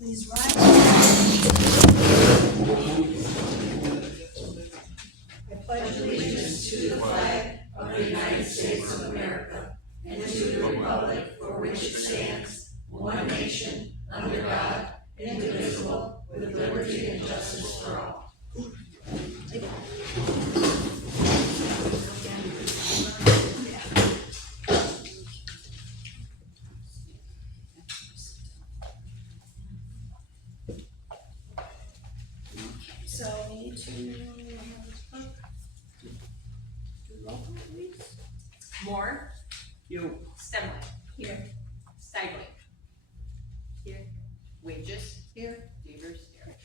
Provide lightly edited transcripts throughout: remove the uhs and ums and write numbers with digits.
Please rise. I pledge allegiance to the flag of the United States of America and to the republic for which it stands, one nation, under God, indivisible, with liberty and justice for all. So we need to have this book. Do roll call, please. Moore. You. Stemley. Here. Stively. Here. Wages. Here. Devers. Here.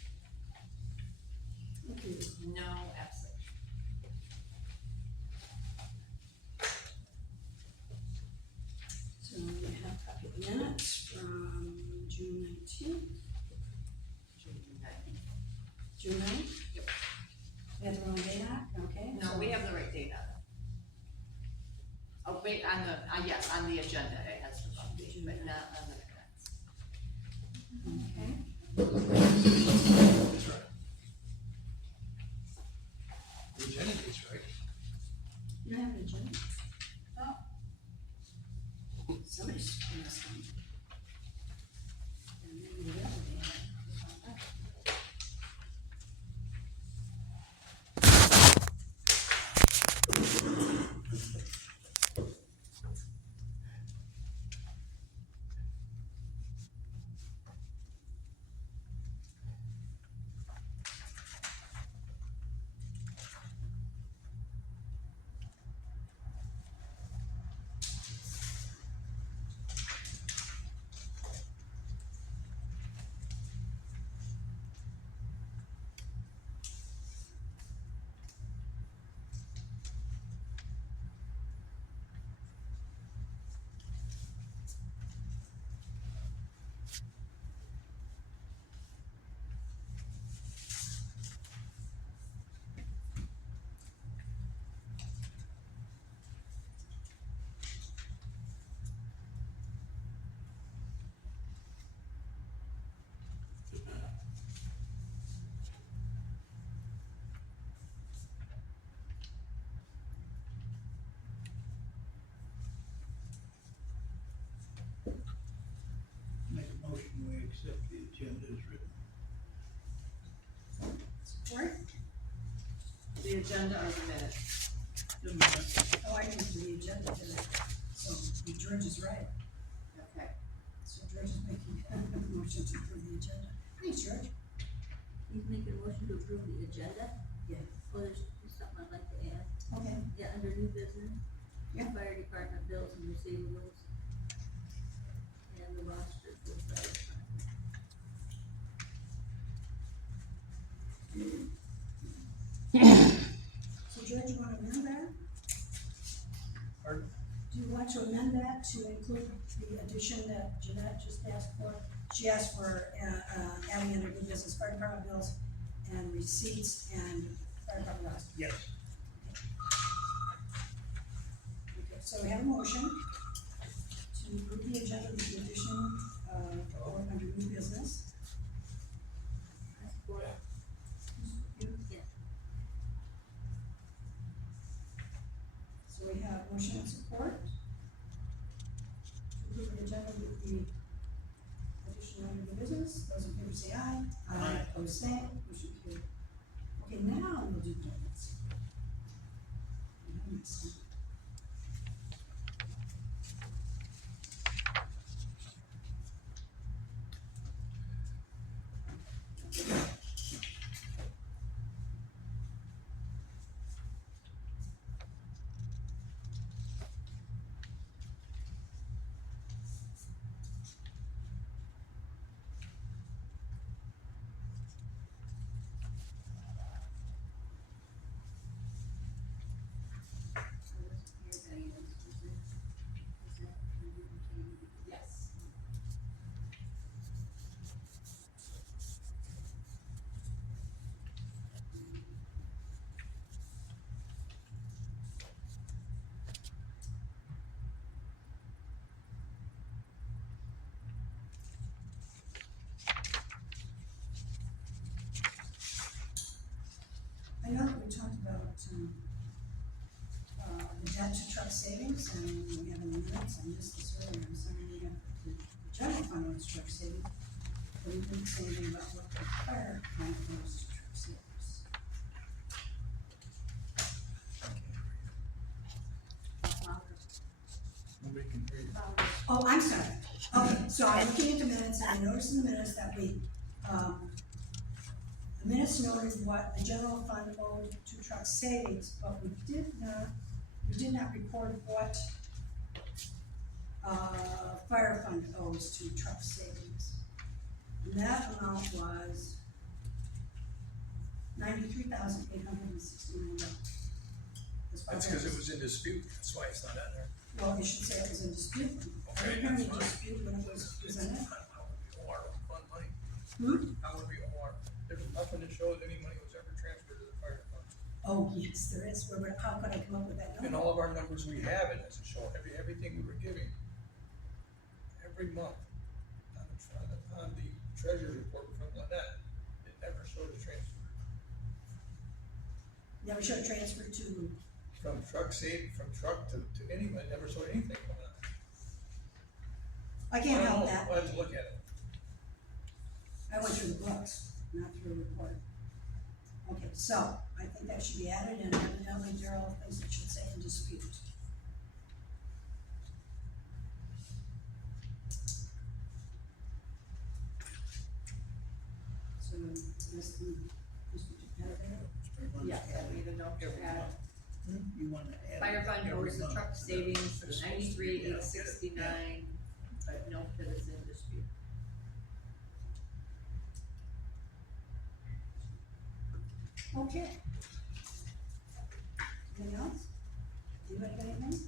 Okay. No absent. So we have a copy of the minutes from June 19th. June 9th? Yep. We have the wrong date on it? Okay. No, so- we have the right date on it. Oh, wait, on the, yes, on the agenda, it has the wrong date, but not on the minutes. Okay. That's right. The agenda is right. You don't have an agenda? Oh. Somebody's missed one. And maybe the other day. Make a motion, we accept the agenda as written. Support? The agenda or the minutes? Oh, I didn't do the agenda, did I? So George is right. Okay. So George is making a motion to approve the agenda. Thanks, George. He's making a motion to approve the agenda. Yeah. Oh, there's something I'd like to add. Okay. Yeah, under new business. Yeah. Fire department bills and receivables. And the roster for the fire department. So George, you want to amend that? Pardon? Do you want to amend that to include the addition that Jeanette just asked for? She asked for, adding under new business, fire department bills and receipts and fire department roster. Yes. Okay, so we have a motion to approve the agenda with the addition, under new business. I support. Yeah. So we have motion and support to approve the agenda with the addition under new business. Those in favor say aye. Aye. Opposed, same. Motion carried. Okay, now we'll do donuts. to truck savings, and we have in the minutes, I missed this earlier, I'm sorry, we have the general fund owes truck savings. But we didn't say anything about what the fire fund owes to truck savings. Nobody can hear you. Oh, I'm sorry. Okay, so I'm looking at the minutes, and I noticed in the minutes that the minutes noted what the general fund owed to truck savings, but we did not record what fire fund owes to truck savings. And that amount was $93,869. That's because it was in dispute, that's why it's not on there. Well, you should say it was in dispute. Okay, Apparently that's fine. dispute when it was presented. How would be OR fund money? Hmm? How would be OR? There's nothing that shows any money was ever transferred to the fire fund. Oh, yes, there is. How could I come up with that In number? all of our numbers we have, it doesn't show everything we were giving. Every month, on the treasury report from Lynette, it never showed a transfer. Never showed transfer to, From truck to anyone, it never showed anything going on. I can't help that. I'll have to look at it. I went through the books, not through a report. Okay, so I think that should be added, and evidently Darrell thinks it should say in dispute. So, this, Yes, I made a note to add, You wanna add. fire fund every owes the month. truck savings $93,869, but note that it's in dispute. okay. Anything else? Anybody got anything?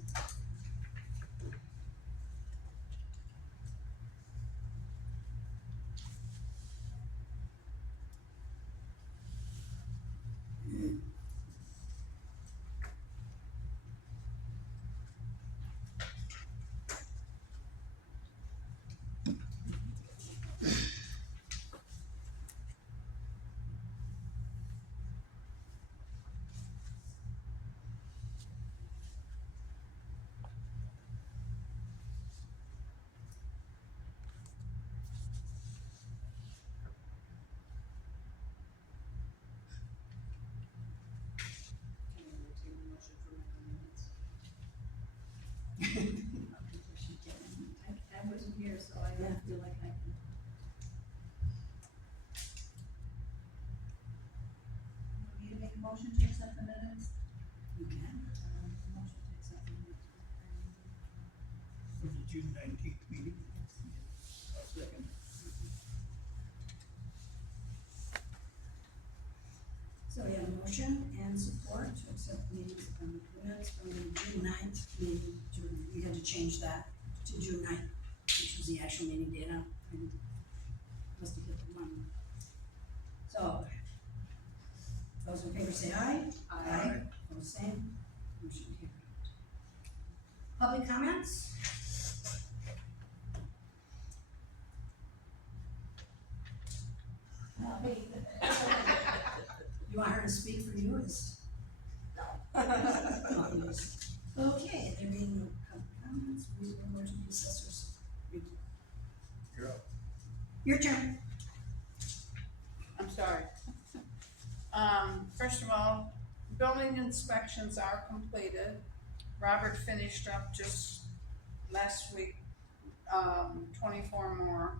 I wasn't here, so I don't feel like I can. Want me to make a motion to accept the minutes? You can. Motion to accept the minutes. For the June 19th meeting. Second. So we have a motion and support to accept the meetings from the minutes from the June 9th meeting. We had to change that to June 9th, which was the actual meeting date. I must have hit the one. So, those in favor say aye. Aye. Those same, motion carried. Public comments? You want her to speak for you, is? Okay, there being no public comments, we will go to the assessors. You're up. Your turn. I'm sorry. First of all, building inspections are completed. Robert finished up just last week, 24 more,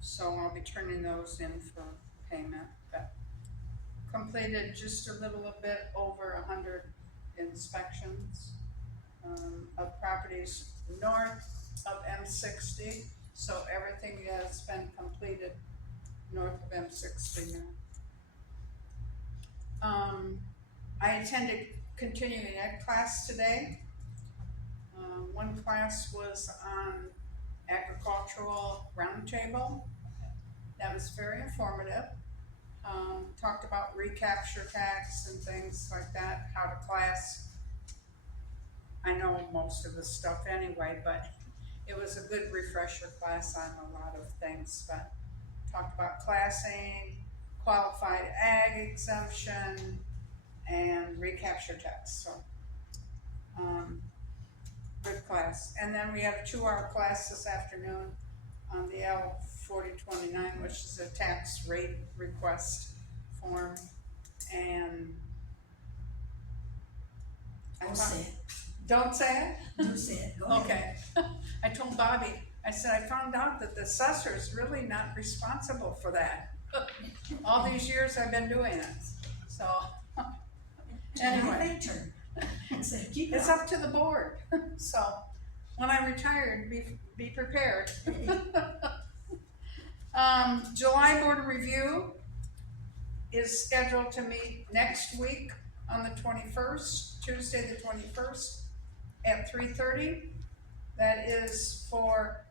so I'll be turning those in for payment. But completed just a little bit over 100 inspections of properties north of M60, so everything has been completed north of M60 now. I attended continuing ed class today. One class was on agricultural roundtable. That was very informative. Talked about recapture tax and things like that, how to class. I know most of the stuff anyway, but it was a good refresher class on a lot of things, but talked about classing, qualified ag exemption, and recapture tax, so. Good class. And then we have a 2-hour class this afternoon on the L 4029, which is a tax rate request form. And I Don't found- say it, Don't say do say it, go it? ahead. Okay. I told Bobby, I said, I found out that the assessor is really not responsible for that. All these years I've been doing it, so. And I Anyway, thanked her, and said, keep it it's up. up to the board, so when I retired, be prepared. July board review is scheduled to meet next week on the 21st, Tuesday the 21st at 3:30. That is for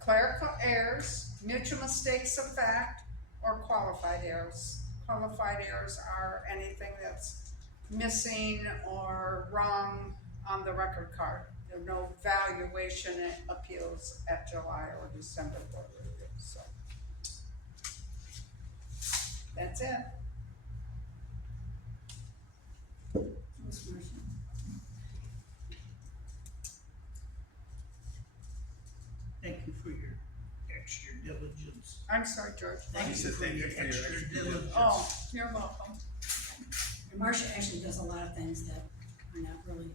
clerical errors, mutual mistakes of fact, or qualified errors. Qualified errors are anything that's missing or wrong on the record card. There are no valuation appeals at July or December board review, so. That's it. Miss Marcia. Thank you for your extra diligence. I'm sorry, George. Thank you said for thank you your for your extra extra diligence. Oh, you're welcome. And Marcia actually does a lot of things that are not really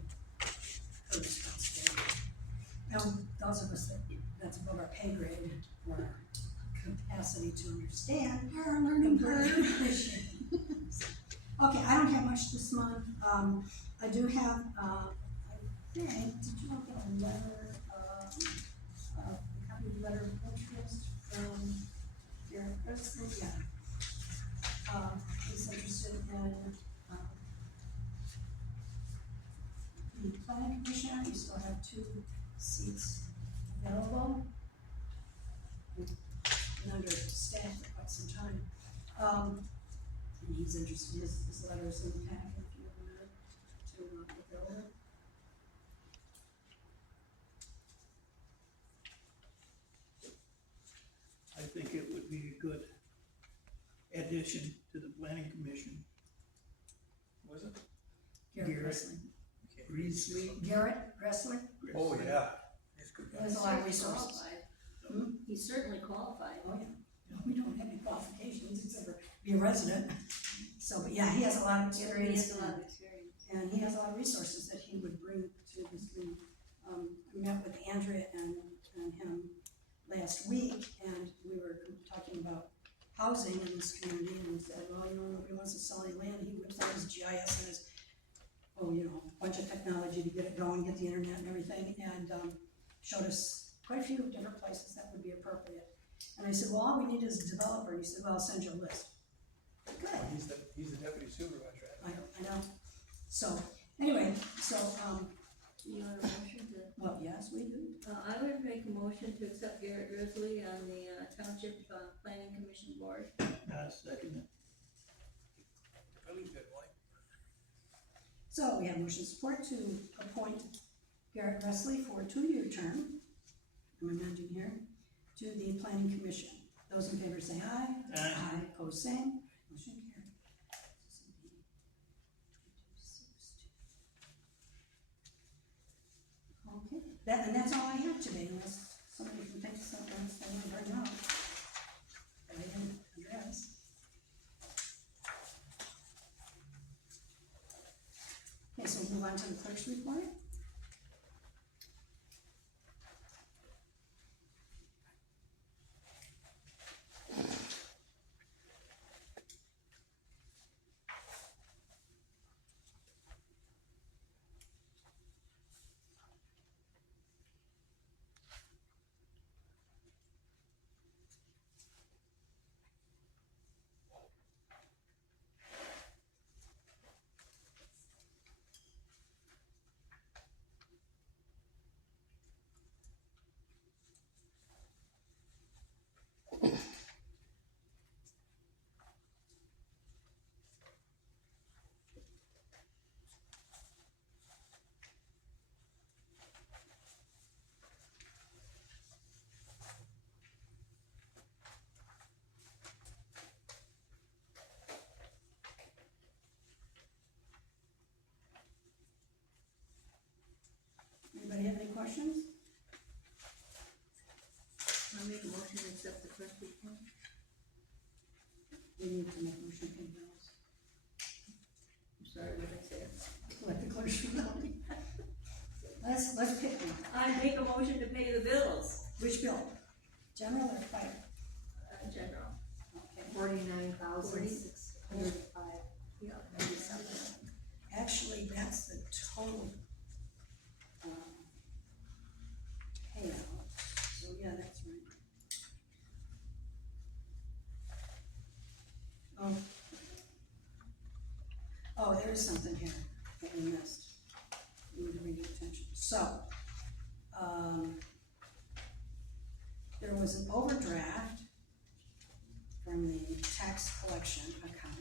her responsibility. Those of us that's above our pay grade, or our capacity to understand our learning curve. Okay, I don't have much this month. I do have, I think, did you all get a letter, a copy of the letter of interest from your president? Yeah. He's interested in, the planning commission. We still have 2 seats available. We've been understaffed for quite some time. And he's interested, his letter is in the packet if you want to look it over. I think it would be a good addition to the planning commission. Was it? Garrett Garrett. Gressling. Greasley. Garrett Gressling, Oh, yeah. He's good. he has a lot of resources. Qualified. He's certainly qualified. Oh, yeah. We don't have any qualifications except for be a resident. So, but yeah, he has a lot of He experience. has a lot of experience. And he has a lot of resources that he would bring to this meeting. I met with Andrea and him last week, and we were talking about housing in this community, and we said, well, nobody wants to sell any land. He whips out his GIS and his, a bunch of technology to get it going, get the internet and everything, and showed us quite a few different places that would be appropriate. And I said, well, all we need is a developer. And he said, well, I'll send you a list. Good. He's the deputy supervisor. I know. So, anyway, Do you want a motion to, well, yes, we do. I would make a motion to accept Garrett Grizzly on the Township Planning Commission Board. Second. I leave that blank. So we have motion support to appoint Garrett Wesley for a 2-year term, I'm amending here, to the planning commission. Those in favor say aye. Aye. Opposed, same. Motion carried. Okay, and that's all I have today, unless somebody can think of something else they want to bring up that I didn't address. Okay, so we'll move on to the clerk's report. accept the clerk report? We need to make a motion to pay bills. I'm sorry, what did I say? Let the clerk know. Let's pick one. I make a motion to pay the bills. Which bill? General or fire? General. Okay. 49,605. Yeah. 97. Actually, that's the total, payout, so yeah, that's right. Oh, there is something here that we missed. We need to bring to attention. So, there was an overdraft from the tax collection account.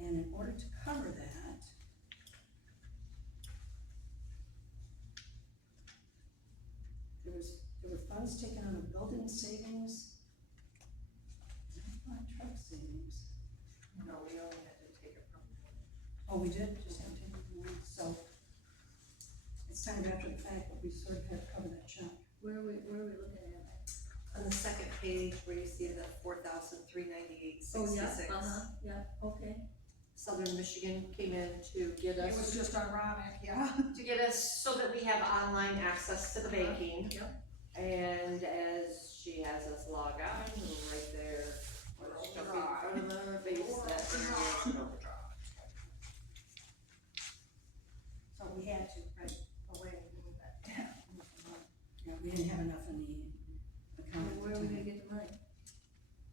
And in order to cover that, there were funds taken out of building savings. Not truck savings. No, we only had to take it from. Oh, we did, just have to take it from one, so it's time after the fact, but we sort of have to cover that chunk. Where are we looking at? On the second page where you see the 4,398.66. Oh, yeah, yeah, okay. Southern Michigan came in to get It was us, just ironic, yeah. to get us so that we have online access to the banking. Yep. And as she has us log on, right there, or stuff in front of our face, that there is an overdraft. So we had to, right, Away a little bit. yeah, we didn't have enough in the account. at the Where are we time. gonna get the money?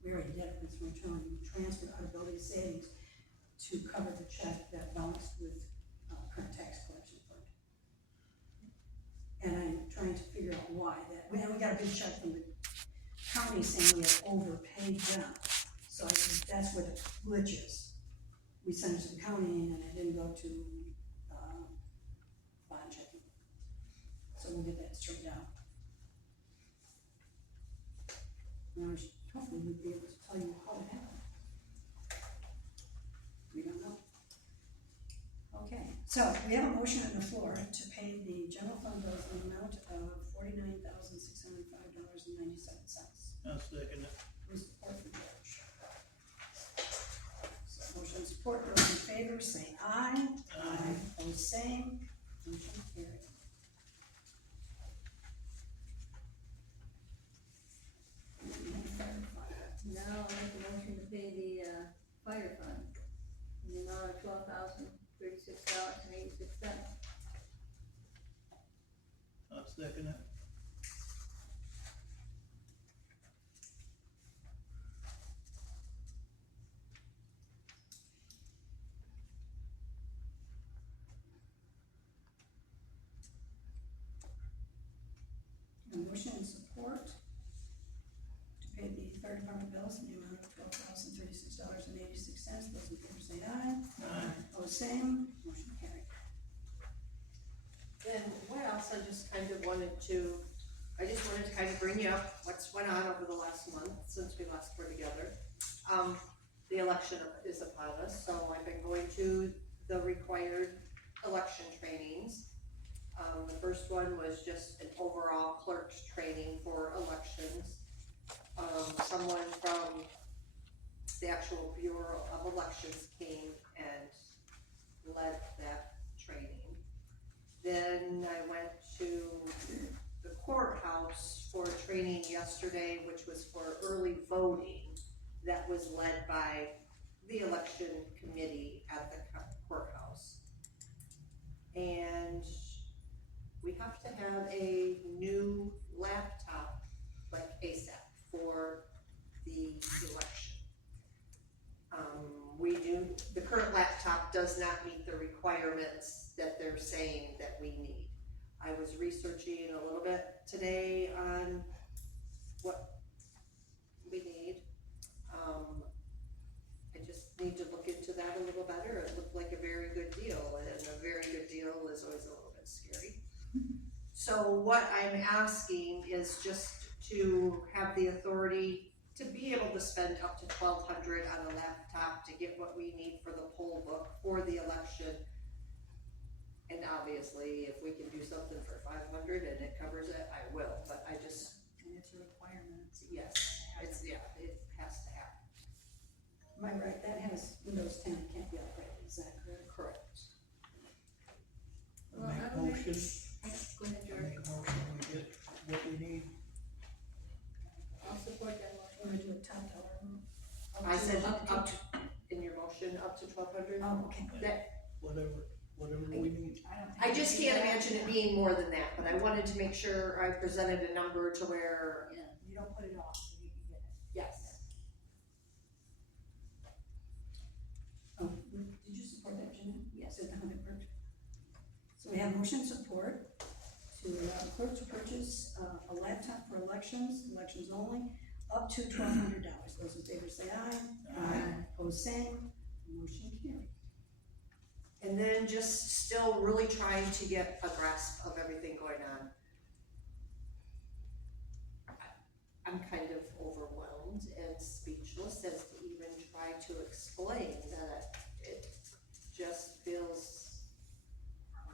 We already did it, that's what I'm telling you, we transferred out of building savings to cover the check that bounced with, current tax collection fund. And I'm trying to figure out why that, we got a big check from the county saying we had overpaid them. So I think that's where the glitch is. We sent it to the county and it didn't go to, bond checking. So we'll get that straightened out. And hopefully we'll be able to tell you how it happened. We don't know. Okay, so we have a motion on the floor to pay the general fund bills in the amount of $49,605.97. I'll second it. Who's support for George? So motion support, those in favor say aye. Aye. Opposed, same. Motion carried. Now I'll make a motion to pay the, fire fund in the amount of $12,036.86. I'll second it. A motion and support to pay the fire department bills in the amount of $12,036.86. Those in favor say aye. Aye. Opposed, same. Motion carried. Then what else I just kind of wanted to kind of bring you up what's went on over the last month since we last were together. The election is upon us, so I've been going to the required election trainings. The first one was just an overall clerk's training for elections. Someone from the actual Bureau of Elections came and led that training. Then I went to the courthouse for training yesterday, which was for early voting. That was led by the election committee at the courthouse. And we have to have a new laptop, like ASAP, for the election. The current laptop does not meet the requirements that they're saying that we need. I was researching a little bit today on what we need. I just need to look into that a little better. It looked like a very good deal, and a very good deal is always a little bit scary. So what I'm asking is just to have the authority to be able to spend up to $1,200 on a laptop to get what we need for the poll book for the election. And obviously, if we can do something for $500 and it covers it, I will, but I just Am I right? That has Windows 10, it can't be upgraded, is that correct? Correct. I make a motion, Go ahead, I George. make a motion, we get what we need. I'll support that motion. Want to do a top dollar amount? I said Up to- up to, in your motion, up to 1,200. Oh, okay. Whatever we need. I just can't imagine it being more than that, but I wanted to make sure I presented a number to where, Yeah. You don't put it off, so you can get it. yes. Oh, did you support that, Jen? Yes. At the 100 per. So we have motion support to allow the clerk to purchase a laptop for elections only, up to $1,200. Those in favor say aye. Aye. Opposed, same. Motion carried. And then just still really trying to get a grasp of everything going on. I'm kind of overwhelmed and speechless as to even try to explain that it just feels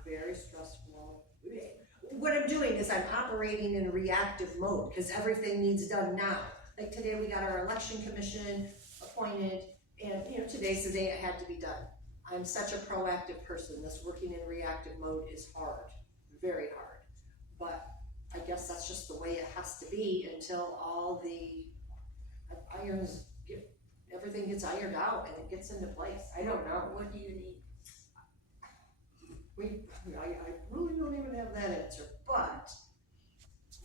very stressful. What I'm doing is I'm operating in reactive mode, because everything needs done now. Like today, we got our election commission appointed, and today's the day it had to be done. I'm such a proactive person. This working in reactive mode is hard, very hard. But I guess that's just the way it has to be until all the everything gets ironed out and it gets into place. I don't know. What do you need? I really don't even have that answer, but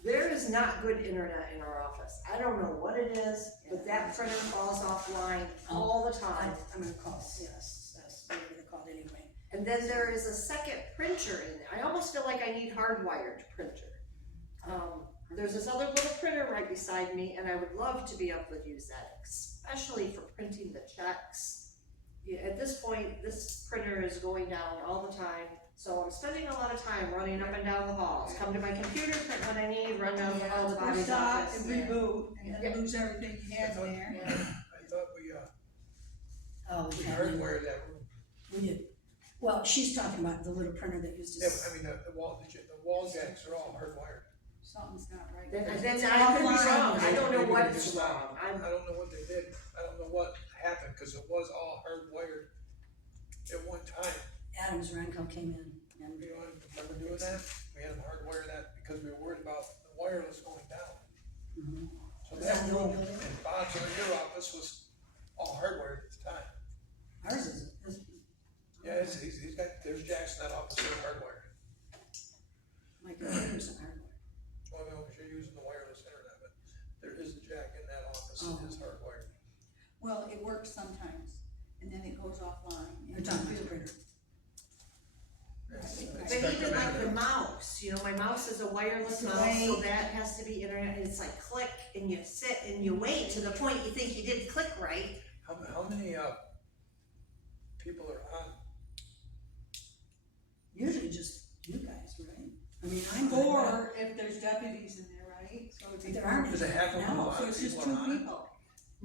there is not good internet in our office. I don't know what it is, but that printer falls offline all the time. I'm gonna call, yes, that's what we're gonna call it anyway. And then there is a second printer in there. I almost feel like I need hardwired printer. There's this other little printer right beside me, and I would love to be able to use that, especially for printing the checks. Yeah, at this point, this printer is going down all the time, so I'm spending a lot of time running up and down the halls. Come to my computer, print what I need, run down the hall to Bobby's Stop office. and reboot, and Yeah. then lose everything you had there. I thought we Oh, we yeah, hardwired that room. we did. Well, she's talking about the little printer that used to. Yeah, I mean, the wall jacks are all hardwired. Something's not right. Then It's I could be offline. wrong. I don't know Maybe they what's just wrong. I don't know what they did. I don't know what happened, cause it was all hardwired at one time. Adams Ranco came in and. You know, remember doing that? We had them hardwire that because we were worried about the wireless going down. Mhm. So Was that that the old room building? in Bob's or your office was all hardwired at the time. Ours is. Yeah, he's got, there's jacks in that office that are hardwired. My computer's an hardware. Well, I know, cause you're using the wireless internet, but there is a jack in that office that is hardwired. Well, it works sometimes, and then it goes offline. You're talking about the printer. It's But even like the recommended. mouse, my mouse is a wireless It's a mouse, so wait. that has to be internet, and it's like click, and you sit and you wait to the point you think you did click right. How many, people are on? Usually just you guys, right? I mean, I'm. Or if there's deputies in there, right? So it'd be There aren't. Does it happen when a No. lot So of it's just people are two on it? people.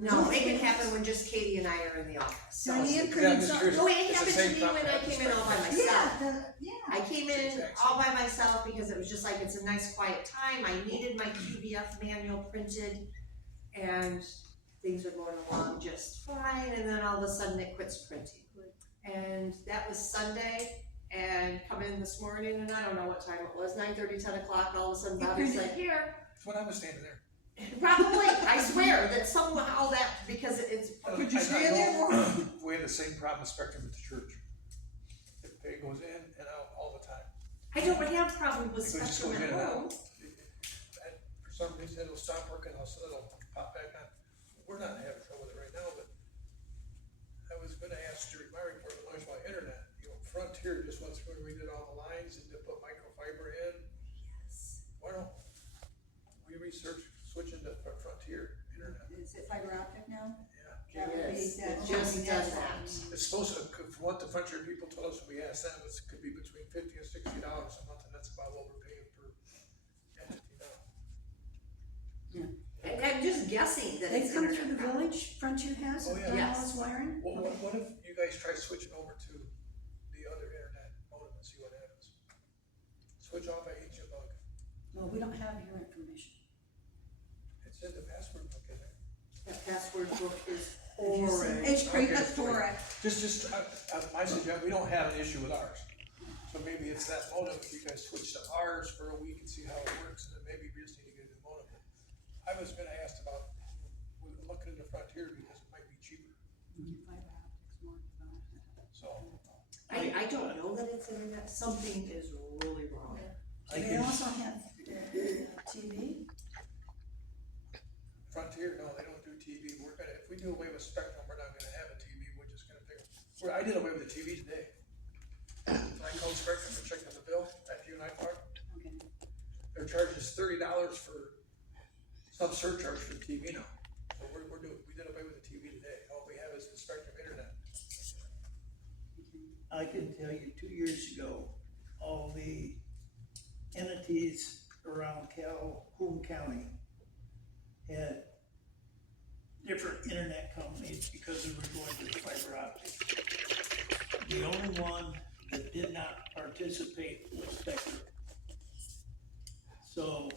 No, it can happen when just Katie and I are in the office, so. Diane Yeah, printed I'm just some- curious. No, it It's the happened to same me problem when I happens came in all by for- myself. Yeah, I came in Exactly. all by myself because it was just like, it's a nice quiet time, I needed my QBF manual printed, and things were going along just fine, and then all of a sudden it quits printing. And that was Sunday, and come in this morning, and I don't know what time it was, 9:30, 10 o'clock, all of a sudden It Bobby's printed. like, here. That's when I was standing there. Probably, I swear, that somehow that, because it's, Could you I stand there know more? We had the same problem with Spectrum at the church. It goes in and out all the time. I don't have problems with It just Spectrum goes at in and home. out. For some reason, it'll stop working, it'll pop back on. We're not having trouble with it right now, but I was gonna ask to read my report on my internet. Frontier just went through and redid all the lines and they put microfiber in. Yes. Why don't we research switching to Frontier internet? Is it fiber optic now? Yeah. That would be- Yes, that it would just be does excellent. that. It's supposed to, from what the Frontier people told us, we asked them, it could be between $50 and $60 a month, and that's about what we're paying per entity now. And I'm just guessing that They it's come internet. through the village, Frontier has, Oh, yeah. done all Yes. its wiring? What if you guys try switching over to the other internet modem and see what happens? Switch off at ancient bug. Well, we don't have your information. It said the password book in there. That password book is If For it. It's great, Okay, but for it. Just, my suggestion, we don't have an issue with ours. So maybe it's that modem, if you guys switch to ours for a week and see how it works, and then maybe we just need to get a new modem. I was gonna ask about, we're looking into Frontier because it might be cheaper, so. I don't know that it's internet, something is really wrong. I Do they can, also have TV? Frontier, no, they don't do TV, we're gonna, if we do away with Spectrum, we're not gonna have a TV, we're just gonna pick, I did away with the TV today. I called Spectrum to check on the bill at UNI Park, Okay. their charge is $30 for some surcharge for the TV now. So we did away with the TV today, all we have is the Spectrum internet. I can tell you, 2 years ago, all the entities around Calhoun County had different internet companies because they were going to fiber optics. The only one that did not participate was Spectrum. So,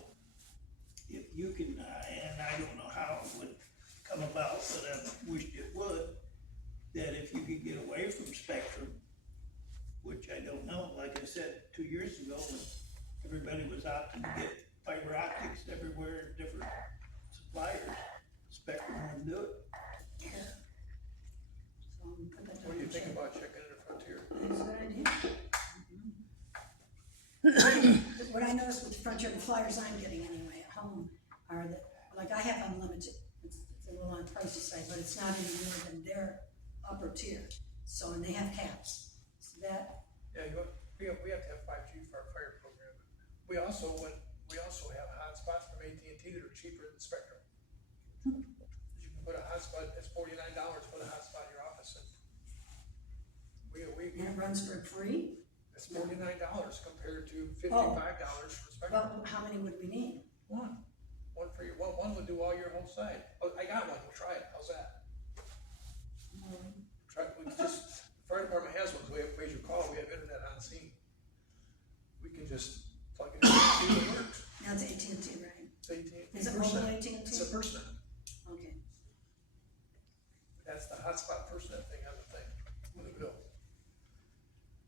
if you can, and I don't know how it would come about, but I wished it would, that if you could get away from Spectrum, which I don't know, like I said, 2 years ago, when everybody was opting to get fiber optics everywhere, different suppliers, Spectrum wouldn't do it. So I'm gonna put that What do you down. think about checking into Frontier? That's a good idea. What I noticed with the Frontier, the flyers I'm getting anyway at home are that, like, I have unlimited. It's a little on the pricey side, but it's not any more than their upper tier. So, and they have caps. So that, Yeah, we have to have 5G for our fire program. We also have hotspots from AT&T that are cheaper than Spectrum. You can put a hotspot, it's $49, put a hotspot in your office, and and it runs for free. it's $49 compared to $55 for Spectrum. Well, how many would we need? One for your, one would do all your whole side. Oh, I got one, we'll try it, how's that? We just, the fire department has one, we have page your call, we have internet on scene. We can just plug it in and see if it works. That's AT&T, right? It's AT&T. Is it mobile AT&T? It's a FirstNet. Okay. That's the hotspot FirstNet thing on the thing, on the bill.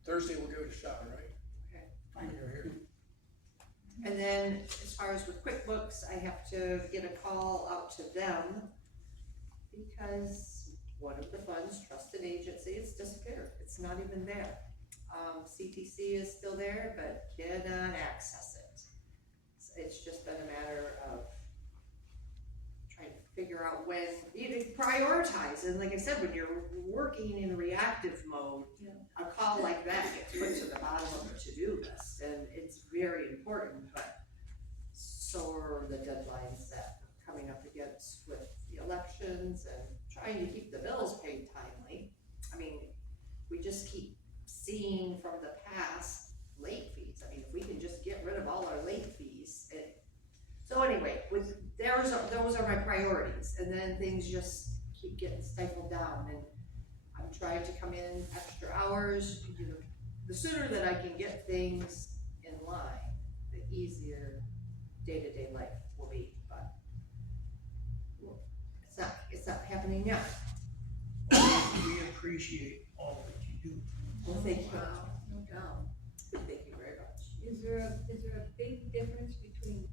Thursday we'll give it a shot, right? Okay. Fine. When you're here. And then as far as with QuickBooks, I have to get a call out to them because one of the funds, trusted agency, has disappeared. It's not even there. CTC is still there, but cannot access it. It's just been a matter of trying to figure out when, you prioritize, and like I said, when you're working in reactive mode, a call like that gets put to the bottom of the to-do list, and it's very important, but so are the deadlines that are coming up against with the elections and trying to keep the bills paid timely. I mean, we just keep seeing from the past late fees. I mean, if we can just get rid of all our late fees, so anyway, those are my priorities, and then things just keep getting stifled down, and I'm trying to come in extra hours. The sooner that I can get things in line, the easier day-to-day life will be, but it's not happening now. We appreciate all that you do. Well, thank you. Wow, no doubt. Thank you very much. Is there a big difference between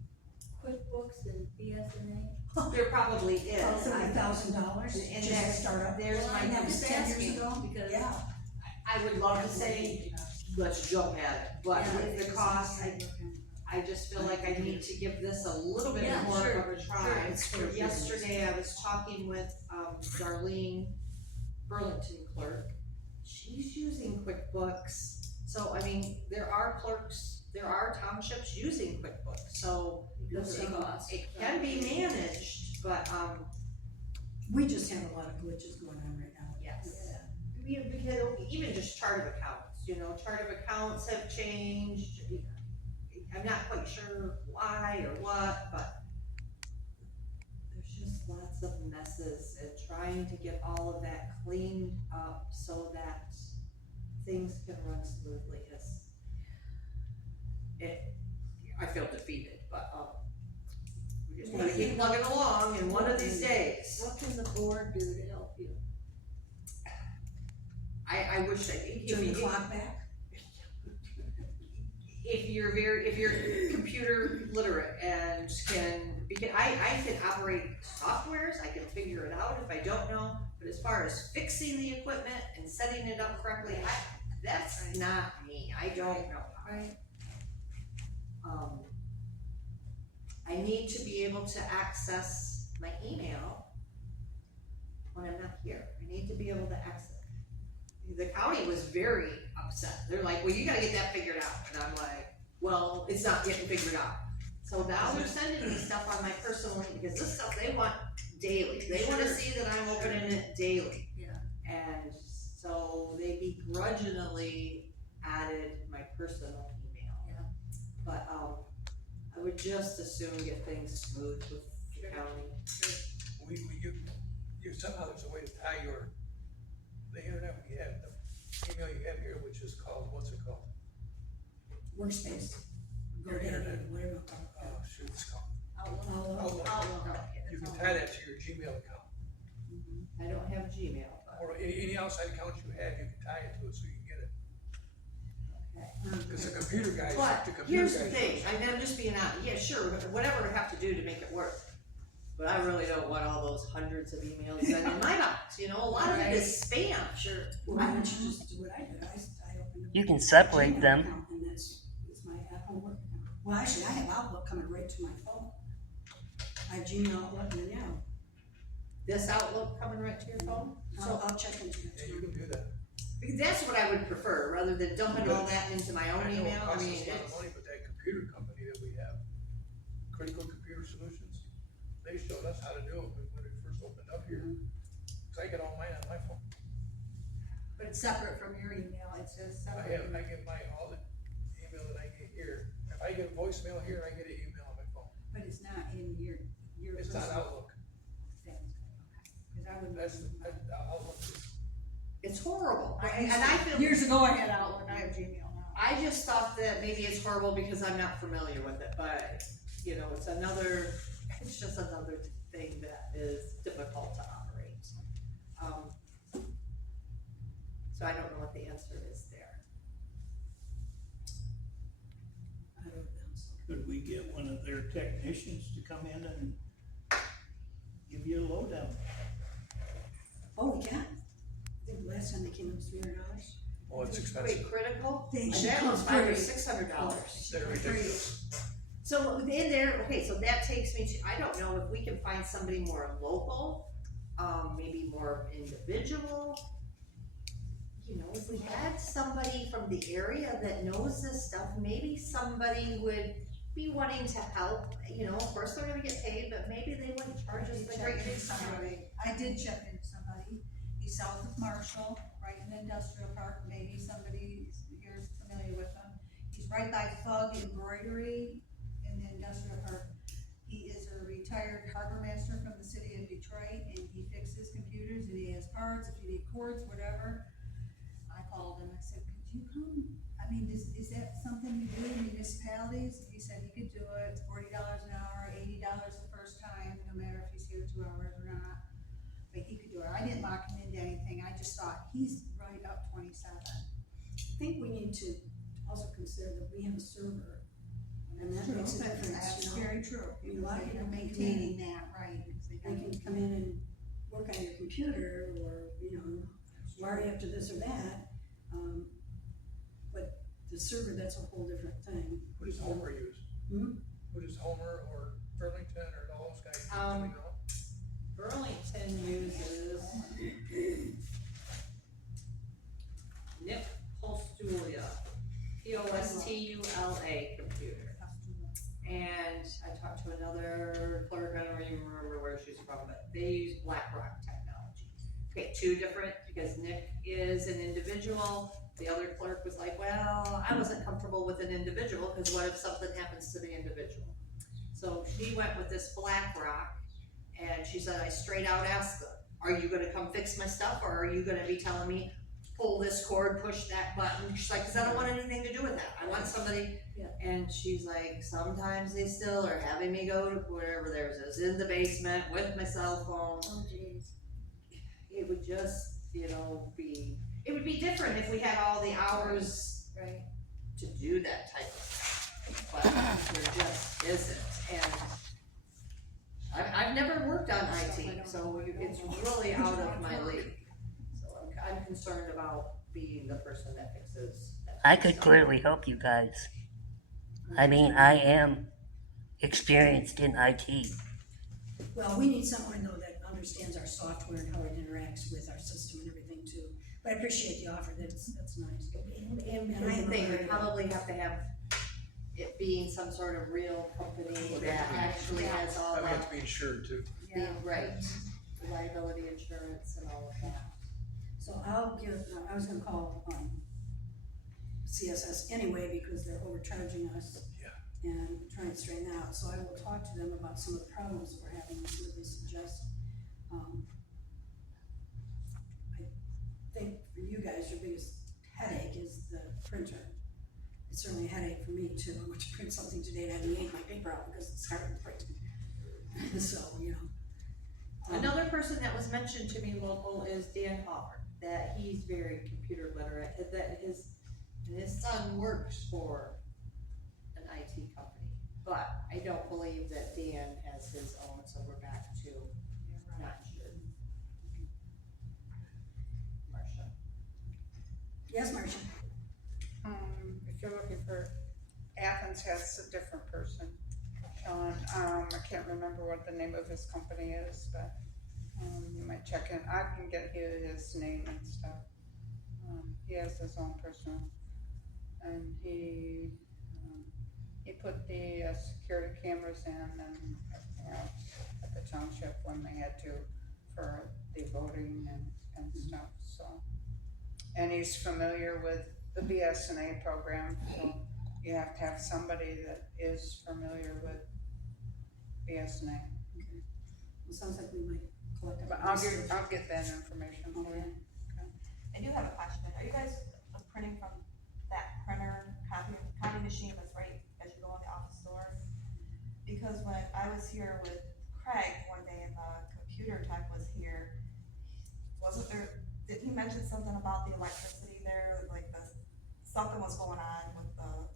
QuickBooks and BSNA? There probably is. $1,000 And just that- to start up. there's my And that was just 10 years asking, ago? because- Yeah. I would love to say, let's jump at it, but Yeah, with the cost, I just feel like I need to give this a little bit Yeah, more sure, of a try. It's for- Yesterday, I was talking with, Darlene Burlington clerk. She's using QuickBooks, so I mean, there are townships using QuickBooks, so Because of the cost. it can be managed, but, We just have a lot of glitches going on right now. yes. Yeah. Because even just chart of accounts, chart of accounts have changed. I'm not quite sure why or what, but there's just lots of messes, and trying to get all of that cleaned up so that things can run smoothly I feel defeated, but, we just gotta keep plugging along, and one of these days. What can the board do to help you? I wish that, Turn the clock back? if you're computer literate and because I can operate softwares, I can figure it out if I don't know, but as far as fixing the equipment and setting it up correctly, that's not me, I don't know how. Right. I need to be able to access my email when I'm not here, I need to be able to access. The county was very upset. They're like, well, you gotta get that figured out. And I'm like, well, it's not getting figured out. So now they're sending me stuff on my personal link because this stuff they want daily. They wanna see that I'm opening it daily. Yeah. And so they begrudgingly added my personal email. Yeah. But, I would just as soon get things smooth with the county. You somehow there's a way to tie the internet we have, the email you have here, which is called, what's it called? Workspace. Go Your ahead, internet. whatever. Shoot, it's called Outlook. Outlook. You can tie that to your Gmail account, I don't have Gmail, but, or any outside accounts you have, you can tie it to it so you can get it. okay. Cause the computer guys, But the computer here's the guys. thing, I mean, I'm just being honest, yeah, sure, whatever I have to do to make it work. But I really don't want all those hundreds of emails in my box, you know, a lot of it is spam. Sure. Why don't you just do what I did? I opened up. You can a separate Gmail them. account, and it's my at-home work account. Well, actually, I have Outlook coming right to my phone. I have Gmail, Outlook, and now. This Outlook coming right to your phone? I'll check into it. Yeah, you can do that. Because that's what I would prefer, rather than dumping all that into my own I know it email, I costs mean, us a lot of it's, money, but that computer company that we have, Critical Computer Solutions, they showed us how to do it when we first opened up here. Cause I get all mine on my phone. But it's separate from your email, it's just I separate. get all the email that I get here. If I get a voicemail here, I get an email on my phone. But it's not in your It's not personal Outlook. things. Cause I would. Outlook is, it's horrible. I And I feel, Years ago I had Outlook, I have Gmail now. I just thought that maybe it's horrible because I'm not familiar with it, but, you know, it's just another thing that is difficult to operate. So I don't know what the answer is there. I wrote it down, so. Could we get one of their technicians to come in and give you a lowdown? Oh, we can? I think the last time they came, it was $300. oh, it's expensive. Wait, Critical? They should That come was $500 or free. $600. They're ridiculous. So in there, okay, so that takes me to, I don't know if we can find somebody more local, maybe more individual. You know, if we had somebody from the area that knows this stuff, maybe somebody would be wanting to help, you know, of course they're gonna get paid, but maybe they wouldn't charge us the great big sum. I did check into somebody, he's south of Marshall, right in the industrial park, maybe somebody here is familiar with him. He's right by Fug Embroidery in the industrial park. He is a retired harbor master from the city of Detroit, and he fixes computers, and he has parts, if you need cords, whatever. I called him, I said, could you come? I mean, is that something you do in municipalities? He said he could do it, $40 an hour, $80 the first time, no matter if he's here 2 hours or not. But he could do it. I didn't lock him into anything, I just thought, he's right up 27. I think we need to also consider that we have a server, and that makes a difference, That's you know? very true. I mean, a lot of people come in- Maintaining that, right. They can come in and work on your computer, or, you know, wire you up to this or that, but the server, that's a whole different thing. What does Homer use? Hmm? What does Homer or Burlington or all those guys use? Do we know? Burlington uses Nip Postulia, Postula computer. And I talked to another clerk, I don't even remember where she's from, but they use BlackRock technology. Okay, two different, because Nick is an individual, the other clerk was like, well, I wasn't comfortable with an individual, because what if something happens to the individual? So she went with this BlackRock, and she said, I straight out asked them, are you gonna come fix my stuff, or are you gonna be telling me, pull this cord, push that button? She's like, cause I don't want anything to do with that, I want somebody. Yeah. And she's like, sometimes they still are having me go to wherever theirs is, in the basement with my cell phone. Oh, jeez. It would just, you know, be, it would be different if we had all the hours Right. to do that type of stuff, but there just isn't, and I've never worked on IT, so it's really out of my league. So I'm concerned about being the person that fixes that. I could clearly help you guys. I mean, I am experienced in IT. Well, we need someone though that understands our software and how it interacts with our system and everything too. But I appreciate the offer, that's nice. And I here's the thing, we agree. probably have to have it being some sort of real company that actually has all I have to the, be insured too. right, liability insurance and all of that. So I was gonna call, CSS anyway, because they're overcharging us. Yeah. And trying to straighten out, so I will talk to them about some of the problems that we're having, and see what they suggest. I think for you guys, your biggest headache is the printer. It's certainly a headache for me too. I went to print something today and I had to yank my paper out because it's hard to print. So, you know. Another person that was mentioned to me local is Dan Hopper, that he's very computer literate, that his son works for an IT company. But I don't believe that Dan has his own, so we're back to not sure. Marcia. Yes, Marcia? If you're looking for, Athens has a different person, Sean, I can't remember what the name of his company is, but, you might check in, I can get you his name and stuff. He has his own person, and he put the security cameras in and everything else at the township when they had to for the voting and stuff, so. And he's familiar with the BSNA program, so you have to have somebody that is familiar with BSNA. Okay. Well, sounds like we might collect. But I'll get that information for you. I do have a question. Are you guys printing from that printer copy machine that's right as you go in the office door? Because when I was here with Craig one day and the computer tech was here, did he mention something about the electricity there? Like something was going on with the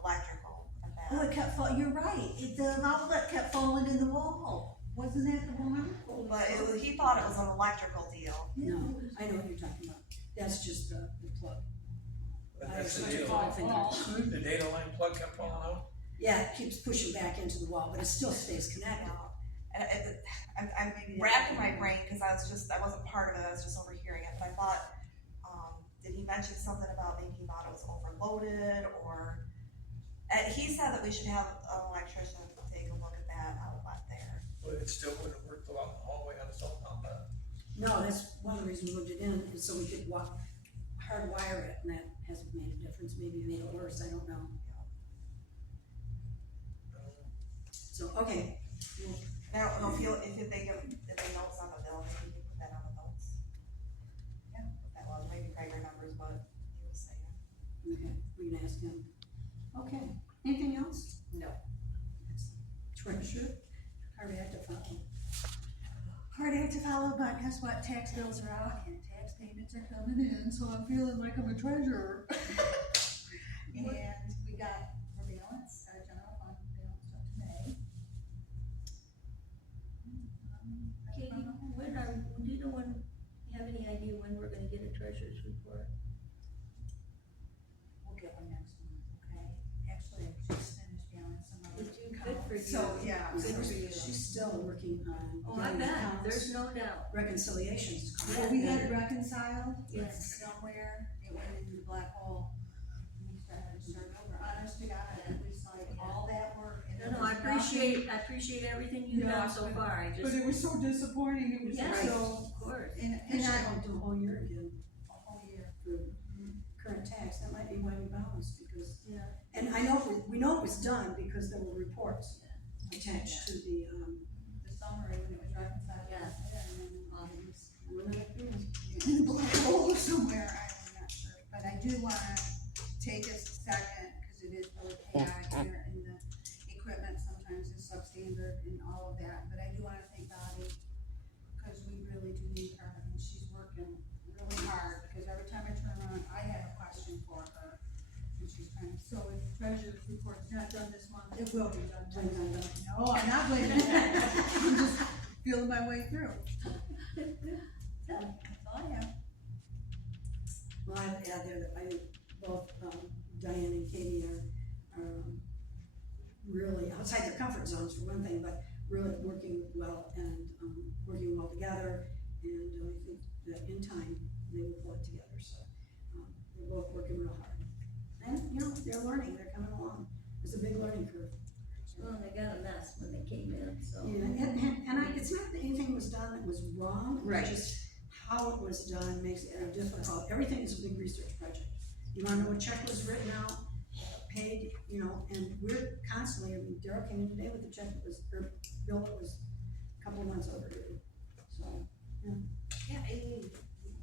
electrical and that? Oh, it kept you're right, the outlet kept falling in the wall, wasn't that the one? But he thought it was an electrical deal. No, I know what you're talking about. That's just the plug. That's the I data actually line. think The data line plug kept falling out? yeah, it keeps pushing back into the wall, but it still stays connected. And I'm racking my brain because I wasn't part of it, I was just overhearing it, but I thought, did he mention something about maybe he thought it was overloaded or, he said that we should have an electrician take a look at that outlet there. But it still wouldn't have worked out in the hallway on its own, but. No, that's one of the reasons we moved it in, is so we could hardwire it, and that hasn't made a difference, maybe it made it worse, I don't know. So, okay, well, And I don't know if they notes on the bill, maybe you put that on the notes. Yeah. That was, maybe Craig remembers what he was saying. okay, we can ask him. Okay, anything else? No. Treasure, hard act to follow. Hard act to follow, but guess what, tax bills are out and tax payments are coming in, so I'm feeling like I'm a treasurer. And we got our balance, our general fund balance up to May. Katie, do you know have any idea when we're gonna get a treasurer's report? We'll get one next month, okay? Actually, I just finished down some other. Good for you. So, yeah. Good for you. She's still working on. Oh, I getting bet, accounts, there's no doubt. reconciliations. Well, we had reconciled, Yes. it's somewhere, it went into the black hole. And we started to start over, honest to God, it was like all that work. And No, I appreciate everything you've done so far, But it was so disappointing, it was Yes, so, of course. and And I I, won't do a whole year again a whole year. for current tax, that might be why we balanced, because, Yeah. and I know, we know it was done because there were reports attached to the, The summary, when it was reconciled. Yeah. And then, we're not approved. in the black hole somewhere, I'm not sure, but I do wanna take a second, cause it is really chaotic here, and the equipment sometimes is substandard and all of that, but I do wanna thank Bobby, cause we really do need her, and she's working really hard, because every time I So if the treasurer's report's not done this month, it will be done tomorrow. No, I'm not blaming that. I'm just feeling my way through. That's all I have. Well, I would add there that I think both, Diane and Katie are, really outside their comfort zones for one thing, but really working well and, working well together. And I think that in time, they will pull it together, so, they're both working real hard. And, you know, they're learning, they're coming along. It's a big learning curve. Well, they got a mess when they came in, so. Yeah, it's not that anything was done that was wrong. It's Right. just how it was done makes it difficult. Everything is a big research project. You wanna know what check was written out, paid, you know, and we're constantly, I mean, Daryl came in today with a check that was, or bill that was a couple of months overdue. So, Yeah, I mean,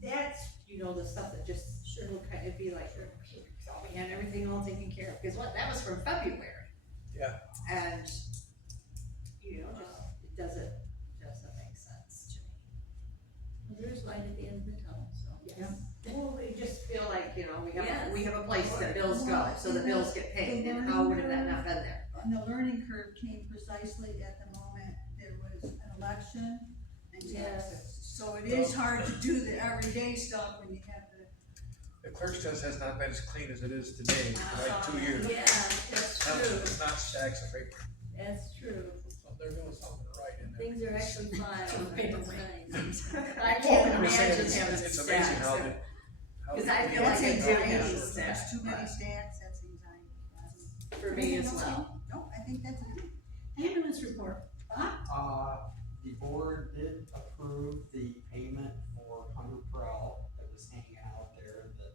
that's, you know, the stuff that just will kind of be like, oh, we had everything all taken care of, because what, that was from February. Yeah. And, you know, just, it doesn't make sense to me. Well, there's light at the end of the tunnel, so. Yes. Well, we just feel like, you know, Yes. we have a place that bills go, so the bills get paid, and how would have that not been there? And the learning curve came precisely at the moment there was an election and Yes. taxes. So it is hard to do the everyday stuff when you have the. The clerk's desk has not been as clean as it is today for like 2 years. Yeah, that's true, It's not stacks of paper, that's true. so they're doing something right in there. Things are actually filed, Paper that's nice. I Oh, can't I'm just saying, imagine it's- having it's amazing stacks. how they. how Because they- I feel That's like I do anxiety. have There's stacks, too many but stacks, that's anxiety. for me as well. No, I think that's it. ambulance report. Bob? The board did approve the payment for Hunter Prell that was hanging out there that,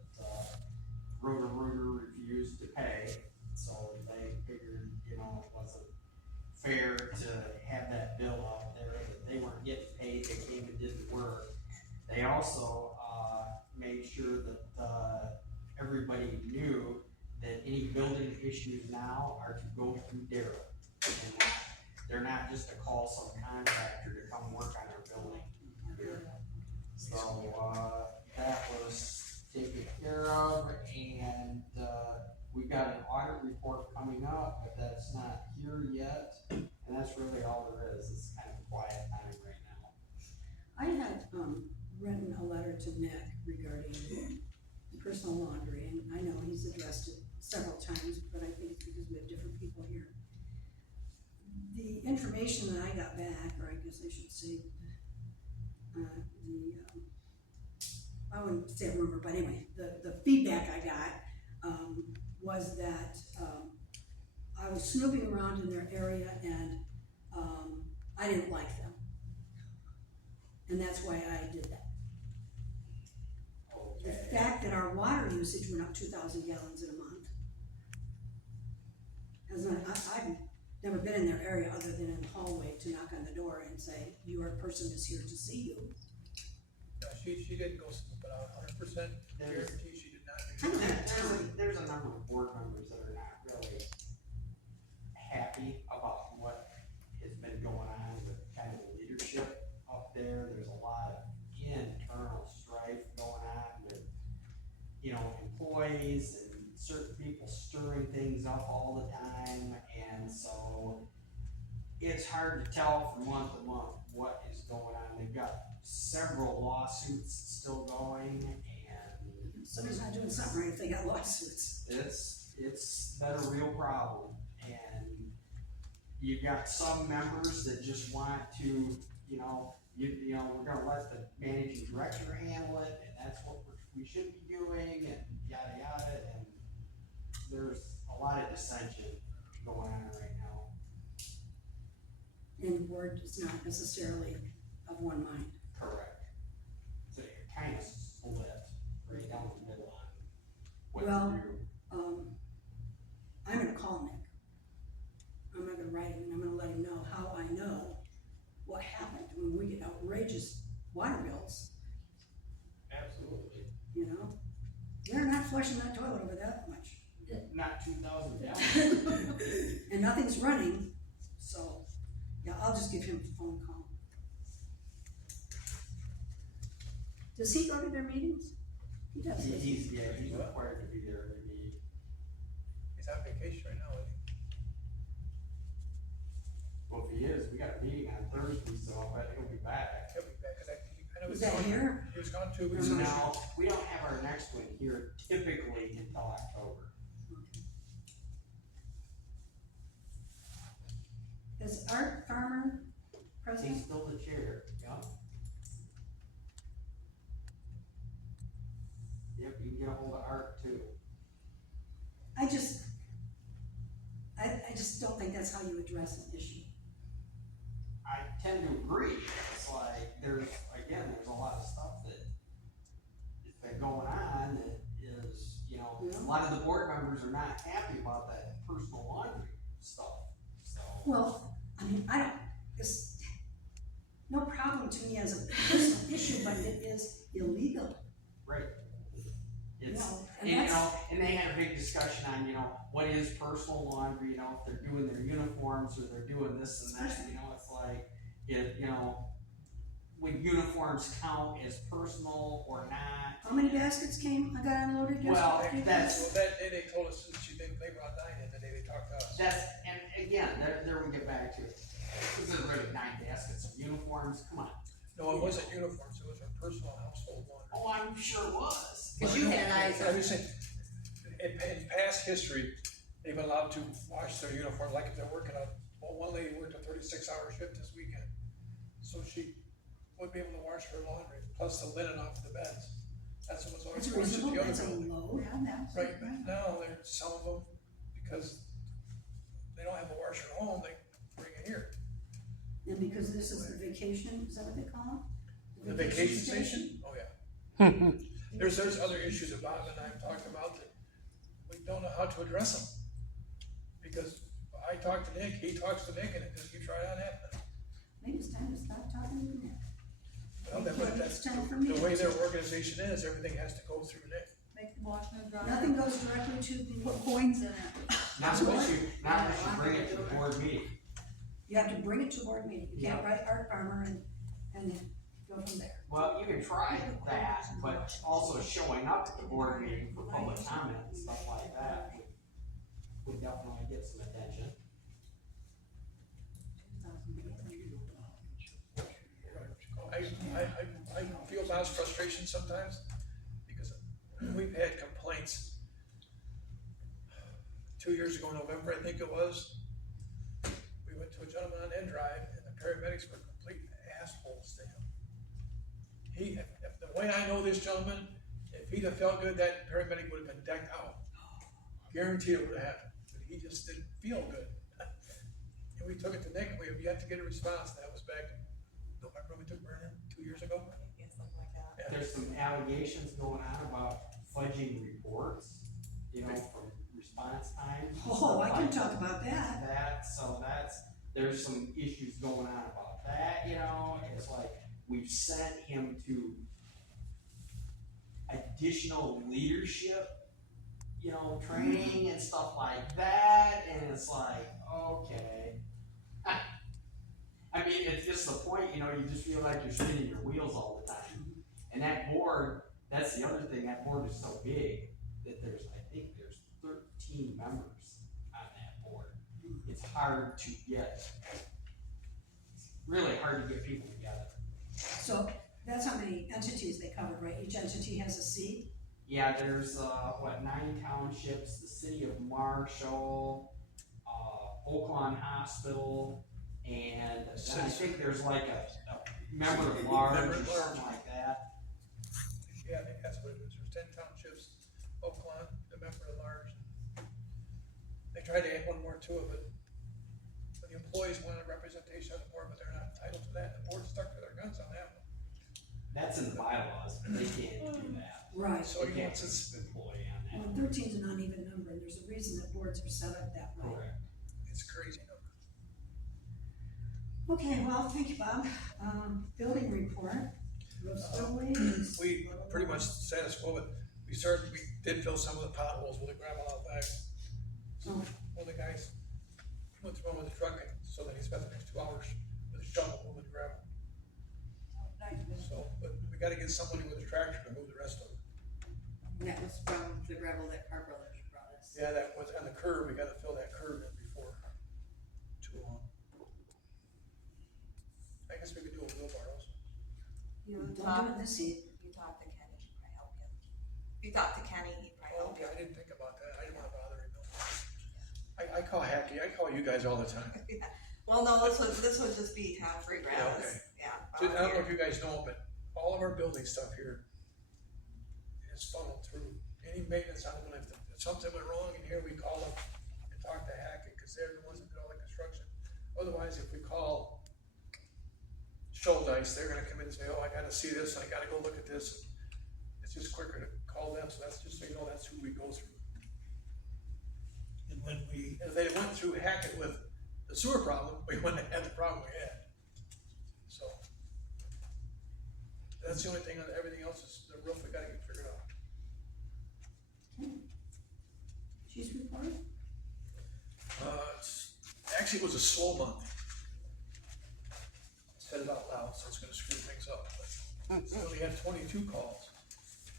Roto-Rooter refused to pay. So they figured, you know, it wasn't fair to have that bill out there, that they weren't getting paid, they came and did the work. They also, made sure that, everybody knew that any building issues now are to go through Daryl. And they're not just to call some contractor to come work on our building. So, that was taken care of, and, we've got an audit report coming up, but that's not here yet. And that's really all there is, it's kind of a quiet time right now. I had, written a letter to Nick regarding personal laundry, and I know he's addressed it several times, but I think it's because we have different people here. The information that I got back, or I guess I should say, I wouldn't say a rumor, but anyway, the feedback I got, was that, I was snooping around in their area and, I didn't like them. And that's why I did that. The fact that our water usage went up 2,000 gallons in a month. I've never been in their area other than in the hallway to knock on the door and say, your person is here to see you. No, she didn't go snoop it out, 100% guarantee she did not do I that. don't There's a number of board members that are not really happy about what has been going on with kind of the leadership up there. There's a lot of internal strife going on with, you know, employees and certain people stirring things up all the time. And so it's hard to tell from month to month what is going on. They've got several lawsuits still going, and Somebody's not doing something right if they got lawsuits. it's been a real problem. And you've got some members that just want to, you know, we're gonna let the managing director handle it, and that's what we should be doing, and yada yada, and there's a lot of dissension going on right now. And the board is not necessarily of one mind. Correct. So you're kind of split right down the middle on what Well, to do. I'm gonna call Nick. I'm not gonna write him, and I'm gonna let him know how I know what happened when we get outrageous water bills, Absolutely. you know? They're not flushing that toilet over that much, Not 2,000 gallons. and nothing's running, so, yeah, I'll just give him a phone call. Does he go to their meetings? He does, doesn't he? He's required to be there every meeting. he's on vacation right now, isn't he? Well, if he is, we got a meeting on Thursday, so I bet he'll be back. He'll be back, 'cause I know Is he's that gone. here? He was gone 2 weeks ago. No, we don't have our next one here typically until October. Is Art Farmer He's president? still the chair, yep. Yep, you can get a hold of Art too. I just don't think that's how you address an issue. I tend to agree. It's like, there's a lot of stuff that has been going on that is, you know, a lot of the board members are not happy about that personal laundry stuff, so. Well, I mean, it's no problem to me as a personal issue, but it is illegal. Right. It's, No, and, and you know, that's- and they had a big discussion on, you know, what is personal laundry, you know, if they're doing their uniforms or they're doing this and that, you know, it's like, if, you know, would uniforms count as personal or not? How many baskets got unloaded Well, yesterday? that's- Well, that day they told us that they brought 9 in, the day they talked to us. And again, there we get back to it. This isn't really 9 baskets of uniforms, come on. No, it wasn't uniforms, it was our personal household laundry. Oh, I'm sure it was. Cause you had eyes I on was it. saying, in past history, they've been allowed to wash their uniform, like if they're working one lady worked a 36-hour shift this weekend. So she would be able to wash her laundry, plus the linen off the beds. That's what was always That's washed at reasonable, the other that's a building. load. Yeah, that's. Right, but now there's some of them, because they don't have a washer at home, they bring it here. And because this is the vacation, is that what they call it? The vacation station? Oh, yeah. There's other issues that Bob and I have talked about that we don't know how to address them. Because I talk to Nick, he talks to Nick, and it just keeps right on happening. Maybe it's time to stop talking to Nick. Well, that's It's time for me. the way their organization is, everything has to go through Nick. Make the washing and drying. Nothing goes directly to the, Put coins in it. Not unless you bring it to the board meeting. you have to bring it to a board meeting, you can't write Art Farmer and then go from there. Well, you can try that, but also showing up at the board meeting for public comment and stuff like that would definitely get some attention. I feel Bob's frustration sometimes, because we've had complaints 2 years ago, November, I think it was. We went to a gentleman on End Drive, and the paramedics were complete assholes to him. If the way I know this gentleman, if he'd have felt good, that paramedic would have been decked out. Guaranteed it would have happened, but he just didn't feel good. And we took it to Nick, and we have yet to get a response. That was back in November, we took Vernon 2 years ago. Yeah, something like that. Yeah. There's some allegations going on about fudging reports, you know, from response times. and Oh, I stuff can like talk about that. There's some issues going on about that, you know, it's like, we've sent him to additional leadership, you know, training and stuff like that, and it's like, okay. I mean, it's just the point, you know, you just feel like you're spinning your wheels all the time. And that board, that's the other thing, that board is so big that I think there's 13 members on that board. It's hard to get, really hard to get people together. So that's how many entities they cover, right? Each entity has a seat. Yeah, there's, 9 townships, the city of Marshall, Oakland Hospital, and then I think there's like a member at large or something like that. Yeah, I think that's what it is. There's 10 townships, Oakland, the member at large. They tried to add one more to it, but the employees wanted representation on the board, but they're not entitled to that. The board stuck to their guns on that one. That's in the bylaws, they can't do that. Right. So They he can't wants put us, an employee on that. Well, 13's an uneven number, and there's a reason that boards are set up that way. Correct. it's crazy number. Okay, well, thank you, Bob. Building report. Road spillways. We pretty much status quo, but we did fill some of the potholes with the gravel out back. Oh. One of the guys went through one with a truck, and so then he spent the next 2 hours with a shovel moving the gravel. So, but we gotta get somebody with a tractor to move the rest of it. That was from the gravel that Car Brothers brought us. Yeah, that was on the curb, we gotta fill that curb in before too long. I guess we could do a wheelbarrows. Don't do it this year. You talked to Kenny, he probably help you. If you talked to Kenny, he'd probably help Okay, you. I didn't think about that, I didn't wanna bother him. I call Hacky, I call you guys all the time. Yeah. Well, no, this would just be kind of free gratis, yeah. I don't know if you guys know, but all of our building stuff here is funneled through. Any maintenance on it, if something went wrong in here, we call them and talk to Hackett, cause they're the ones that do all the construction. Otherwise, if we call Schuldice, they're gonna come in and say, oh, I gotta see this, I gotta go look at this. It's just quicker to call them, so that's just so you know, that's who we go through. And when we, If they went through Hackett with the sewer problem, we wouldn't have had the problem we had. So, that's the only thing, everything else is the roof, we gotta get figured out. Chief's report? Actually, it was a slow month. I said it out loud, so it's gonna screw things up, but we only had 22 calls.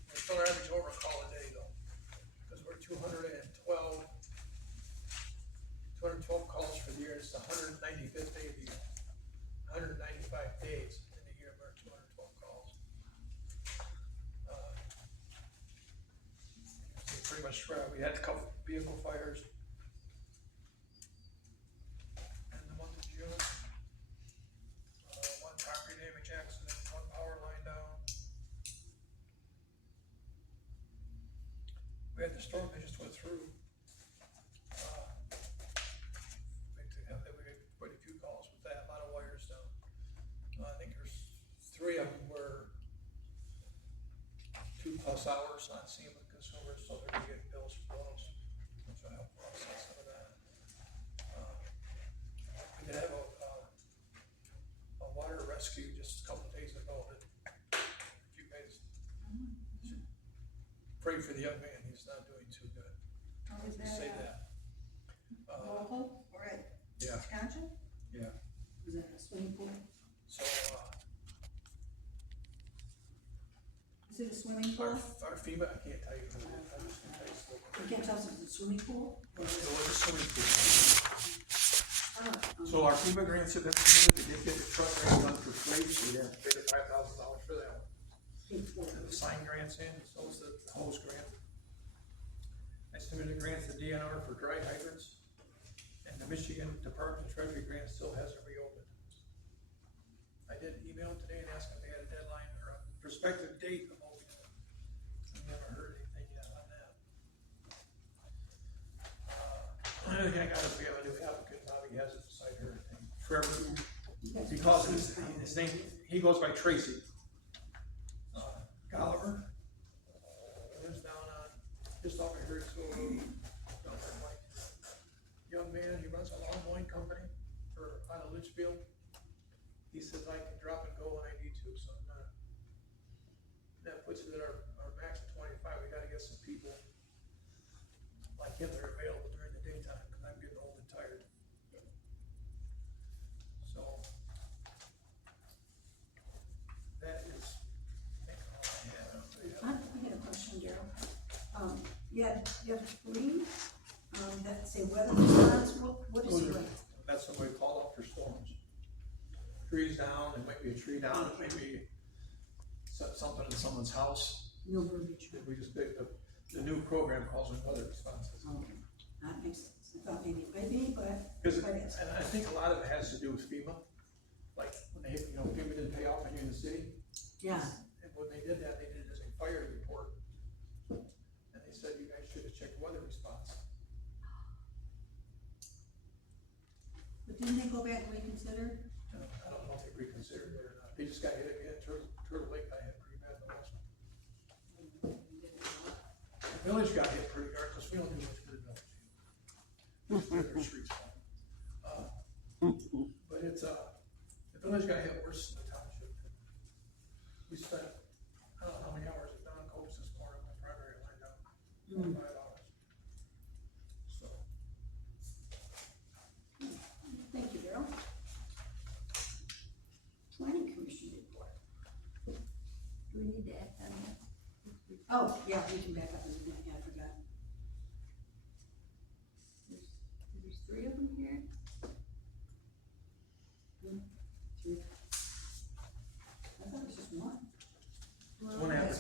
We're still average over a call a day though, because we're 212 calls for the year, it's the 195th day of the year. 195 days in the year, we're 212 calls. Pretty much, we had a couple vehicle fires in the month of June. One property damage accident, one power line down. We had the storm that just went through. We had quite a few calls with that, a lot of wires down. I think there's 3 of them were 2+ hours on scene with consumers, so they're gonna get bills for those, which will help offset some of that. We did have a water rescue just a couple of days ago that you guys should pray for the young man, he's not doing too good. Is Just say that that. local or at Yeah, Tekonsha? yeah, Was that a swimming pool? so, Is it a swimming pool? our FEMA, I can't tell you who it is, I'm just gonna tell you it's local. You can't tell us if it's a swimming pool? It was a swimming pool. Oh, So our FEMA grants have been submitted, we did get the truck grant done for free, so we didn't pay the $5,000 for that one. And the sign grants in, so is the hose grant. I submitted a grant to the DNR for dry hydrants, and the Michigan Department of Treasury grant still hasn't reopened. I did email today and ask if they had a deadline or a prospective date of opening it. I never heard anything yet on that. Another thing I got is we have a new applicant, Bobby hasn't decided everything. Trevor, because his name, he goes by Tracy. Gulliver, lives down on, just off of here, so, young man, he runs a lawn mowing company for, out of Litchfield. He says I can drop and go when I need to, so I'm not, that puts it at our max of 25, we gotta get some people like him that are available during the daytime, cause I'm getting old and tired. So, that is, I think all I have. I had a question, Daryl. You have 3, that say weather response, what is the weather? That's when we call up for storms. Trees down, it might be a tree down, it might be something in someone's house. No verbiage. We just picked up, the new program calls them weather responses. Okay, that makes sense. I thought maybe it might be, but Because, it is. and I think a lot of it has to do with FEMA. Like, when they, FEMA didn't pay off on you in the city. Yeah, And when they did that, they did it as a fire report. And they said, you guys should have checked weather response. But didn't they go back and reconsider? I don't know if they reconsidered it or not. They just got hit again. Turtle Lake got hit pretty bad the last one. The village got hit pretty hard because we don't do much for the village. Just clear their streets. But it's, the village got hit worse than the township. We spent, I don't know how many hours at Don Coast this morning, my primary line down, 5 hours. So, thank you, Daryl. Planning Commission report. Do we need to act on that? Oh, yeah, we can back up a minute, yeah, I forgot.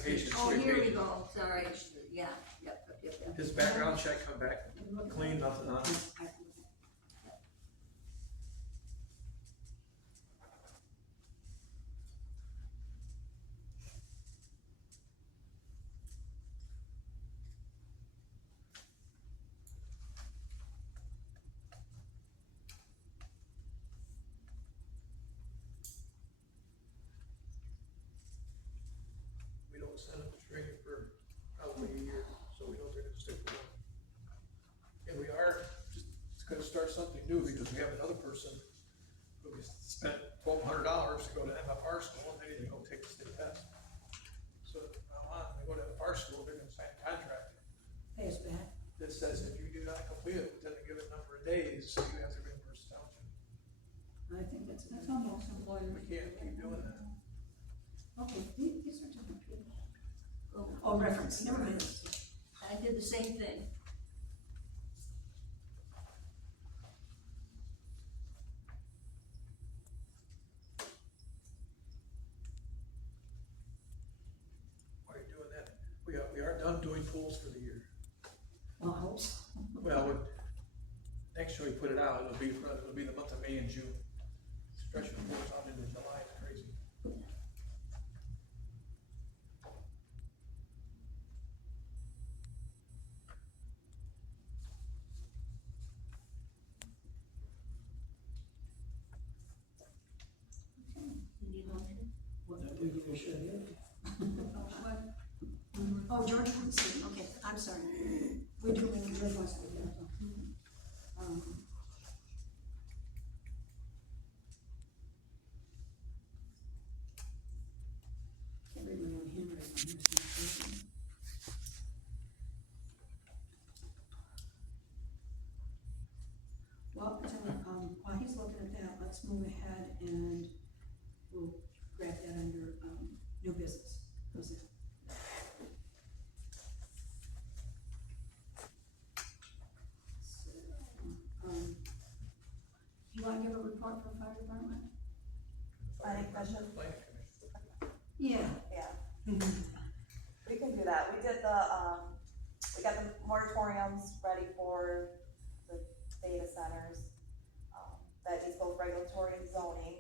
application. Oh, sweet here we pages. go, sorry, yeah, yep. His background check come back clean, nothing on it. We don't send them to training for probably a year, so we know they're gonna stick with it. And we are just gonna start something new, because we have another person who has spent $1,200 to go to MFR school, and they need to go take the state test. So now on, they go to MFR school, they're gonna sign a contract Pay us back. that says if you do not complete it within a given number of days, you have to reimburse the township. I think that's almost employers. We can't keep doing that. Okay, these are different people. Oh, reference, never mind. I did the same thing. Why are you doing that? We are done doing pools for the year. Well, I hope so. Well, next year we put it out, it'll be the month of May and June. Stretching the pools out into July is crazy. You need a motion? What we do, we should do. Oh, George wants to, okay, I'm sorry. We do, George wants to do that. Can't read my own handwriting on this. Well, while he's looking at that, let's move ahead and we'll grab that under, new business. How's that? So, you wanna give a report from fire department? Planning commission? Planning commission. Yeah. Yeah. We can do that. We did we got the moratoriums ready for the data centers. That is both regulatory and zoning.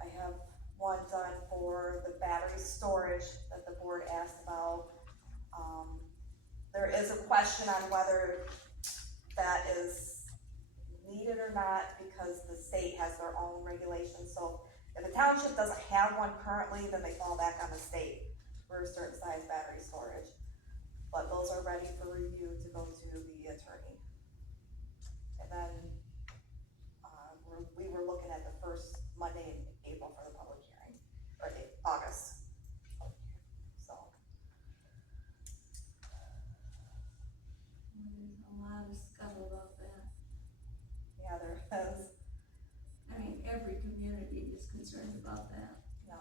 I have one done for the battery storage that the board asked about. There is a question on whether that is needed or not, because the state has their own regulations. So if the township doesn't have one currently, then they fall back on the state for a certain size battery storage. But those are ready for review to go to the attorney. And then, we were looking at the first Monday in April for the public hearing, or August. So. There's a lot of scuttle about that. Yeah, there is. I mean, every community is concerned about that. No.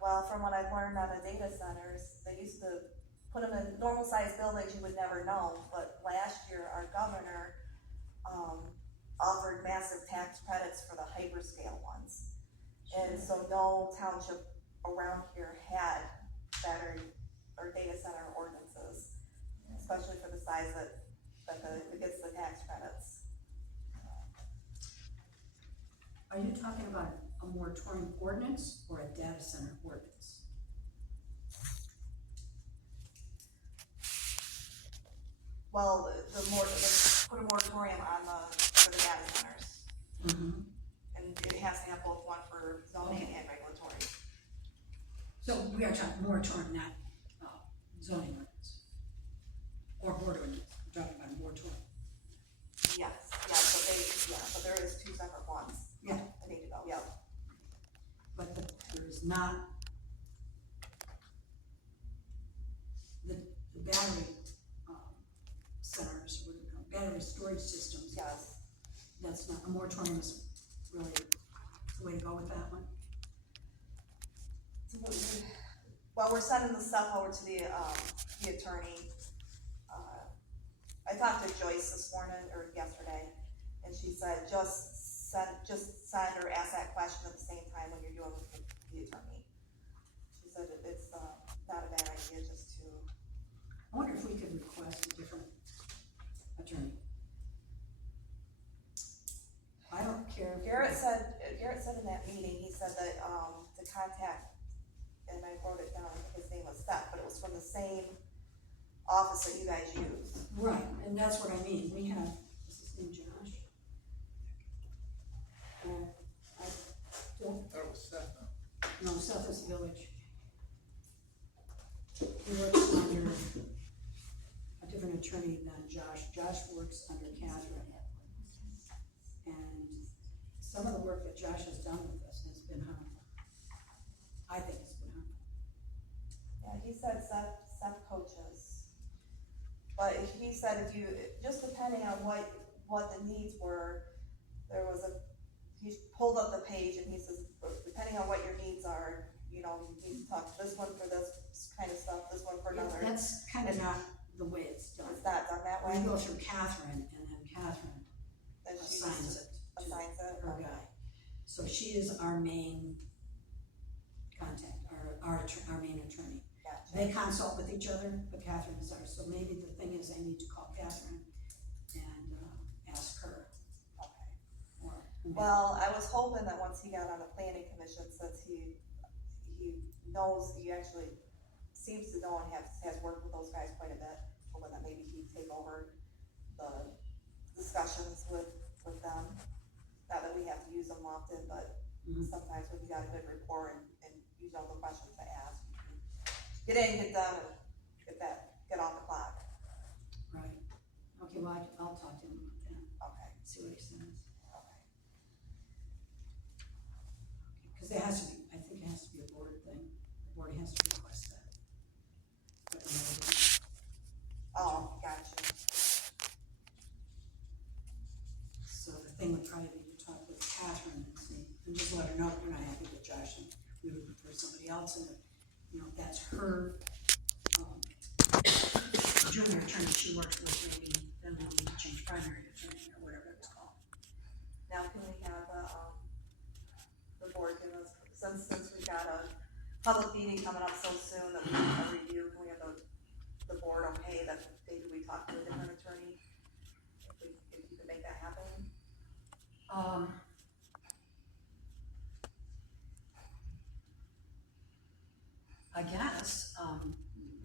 Well, from what I've learned on the data centers, they used to put them in normal sized buildings, you would never know, but last year our governor, offered massive tax credits for the hyperscale ones. And so no township around here had battery or data center ordinances, especially for the size that it gets the tax credits. Are you talking about a moratorium ordinance or a data center ordinance? Well, put a moratorium on for the data centers. Mm-hmm. And it has to have both one for zoning and regulatory. So we are talking moratorium, not zoning ordinance. Or board ordinance, we're talking about a moratorium. Yes, but there is two separate ones. Yeah. I need to go, yeah. But there is not the battery centers, what do we call it, battery storage systems. Yes. That's not, a moratorium is really the way to go with that one. So while we're sending the stuff over to the attorney, I talked to Joyce this morning, or yesterday, and she said, just send or ask that question at the same time when you're doing with the attorney. She said it's contact, and I wrote it down, his name was Seth, but it was from the same office that you guys use. Right, and that's what I mean, we have, is his name Josh? I don't, That was Seth, huh? no, Seth is Village. He works under a different attorney than Josh. Josh works under Catherine. And some of the work that Josh has done with us has been harmful. I think it's been harmful. Yeah, he said Seth coaches. But he said if you, just depending on what the needs were, he pulled up the page and he says, depending on what your needs are, you know, you need to talk to this one for this kind of stuff, this one for another. That's kind of not the way it's done. It's not done that way? We go through Catherine, and then Catherine Then she assigns it to assigns it? her guy. So she is our main contact, our main attorney. Gotcha. They consult with each other, but Catherine is ours, so maybe the thing is I need to call Catherine and, ask her. Okay. Or, Well, I was hoping that once he got on the planning commission, since he knows, he actually seems to know and has worked with those guys quite a bit, hoping that maybe he'd take over the discussions with them. Not that we have to use them often, but Mhm. sometimes when you got a good rapport and you know the questions to ask, you can get in, get done, and get off the clock. right, okay, well, I'll talk to him about Okay, that, see what he says. okay. Cause there has to be, I think it has to be a board thing, the board has to request that. But, Oh, gotcha. so the thing would probably be to talk with Catherine and see, and just let her know we're not happy with Josh and we would prefer somebody else, and if, you know, if that's her, junior attorney she works with, maybe then we'll need to change primary attorney or whatever it's called. Now can we have the board give us, since we've got a public meeting coming up so soon that we have a review, can we have the board okay that maybe we talk to a different attorney? If you could make that happen? I guess,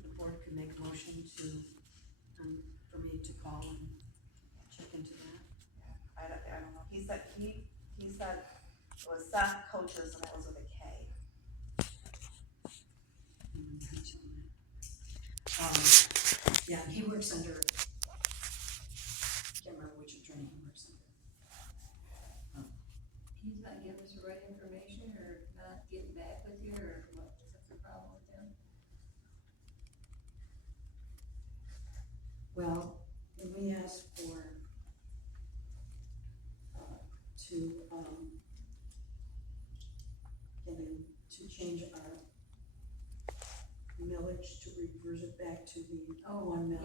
the board could make a motion to, for me to call and check into that. I don't know, he said it was Seth Coaches and that was with a K. Yeah, he works under, can't remember which attorney he works under. He's not giving us the right information or not getting back with you or what's the problem with him? Well, when we asked for, to change our millage to reverse it back to the one mill.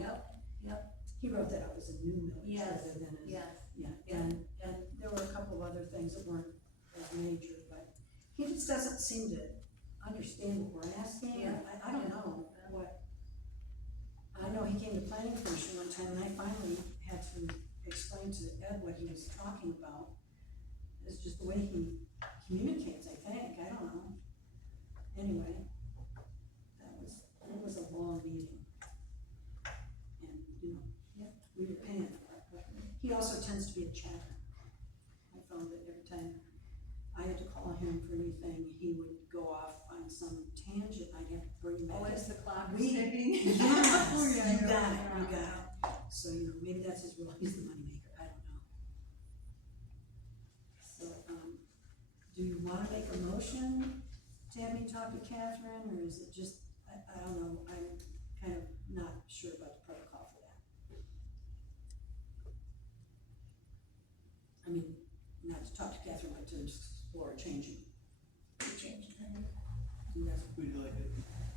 Yep, He wrote that up as a new millage Yes, rather than as. yes. Yeah, and there were a couple of other things that weren't as major, but he just doesn't seem to understand what we're asking. Yeah. I don't know what, I know he came to planning commission one time and I finally had to explain to Ed what he was talking about. It's just the way he communicates, I think, I don't know. Anyway, it was a long meeting. And, you know, we were paying for it, but he also tends to be a chatter. I found that every time I had to call him for anything, he would go off on some tangent, I'd have to bring him back. Oh, is the clock We- ticking? Yes, Oh, yeah, you I know. got it. So, you know, maybe that's his role, he's the moneymaker, I don't know. So, do you wanna make a motion to have me talk to Catherine, or is it just, I don't know, I'm kind of not sure about the protocol for that. I mean, not to talk to Catherine, but to explore changing. You guys, We'd like it.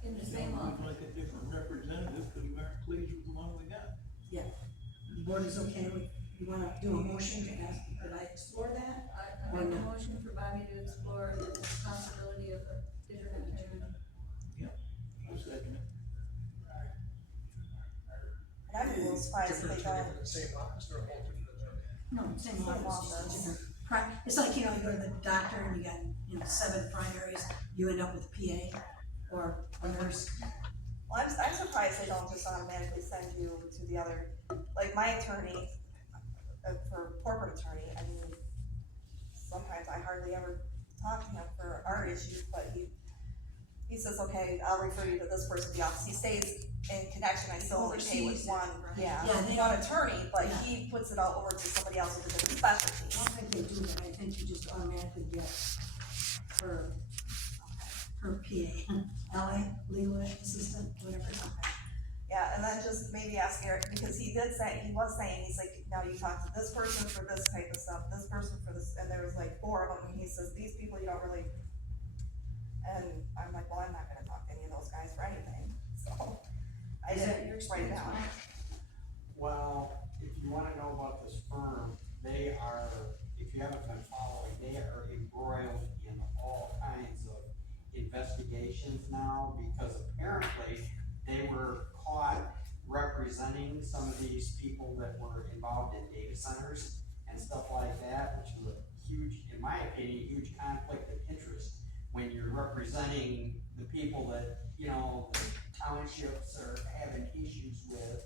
In the same We'd office. like a different representative, because we aren't pleased with the one we got. the board is okay with, you wanna do a motion to ask, could I explore that? I make a motion for Bobby to explore the possibility of a different attorney. I'll second it. And I'd be real surprised if Different they attorney don't. for the same office or a whole different attorney? No, same Same office, just a office. different, it's like, you know, you go to the doctor and you got, 7 primaries, you end up with PA or a nurse. Well, I'm surprised they don't just automatically send you to the other, like my attorney, for corporate attorney, I mean, sometimes I hardly ever talk to him for our issues, but he says, okay, I'll refer you to this person in the office. He stays in connection, I still only pay with Oversees it, one, right. yeah, Yeah, they- one attorney, but Yeah. he puts it out over to somebody else with a different I specialty. don't think they do that, I think you just automatically get her PA, LA, legal assistant, whatever. Yeah, and then just maybe ask Eric, because he was saying, he's like, now you talk to this person for this type of stuff, this person for this, and there was like 4 of them, and he says, these people you don't really, and I'm like, well, I'm not gonna talk to any of those guys for anything, so. I Is that didn't your write experience, down. Mike? Well, if you wanna know about this firm, they are, if you haven't been following, they are embroiled in all kinds of investigations now, because apparently they were caught representing some of these people that were involved in data centers and stuff like that, which is a huge, in my opinion, huge conflict of interest when you're representing the people that, you know, the townships are having issues with.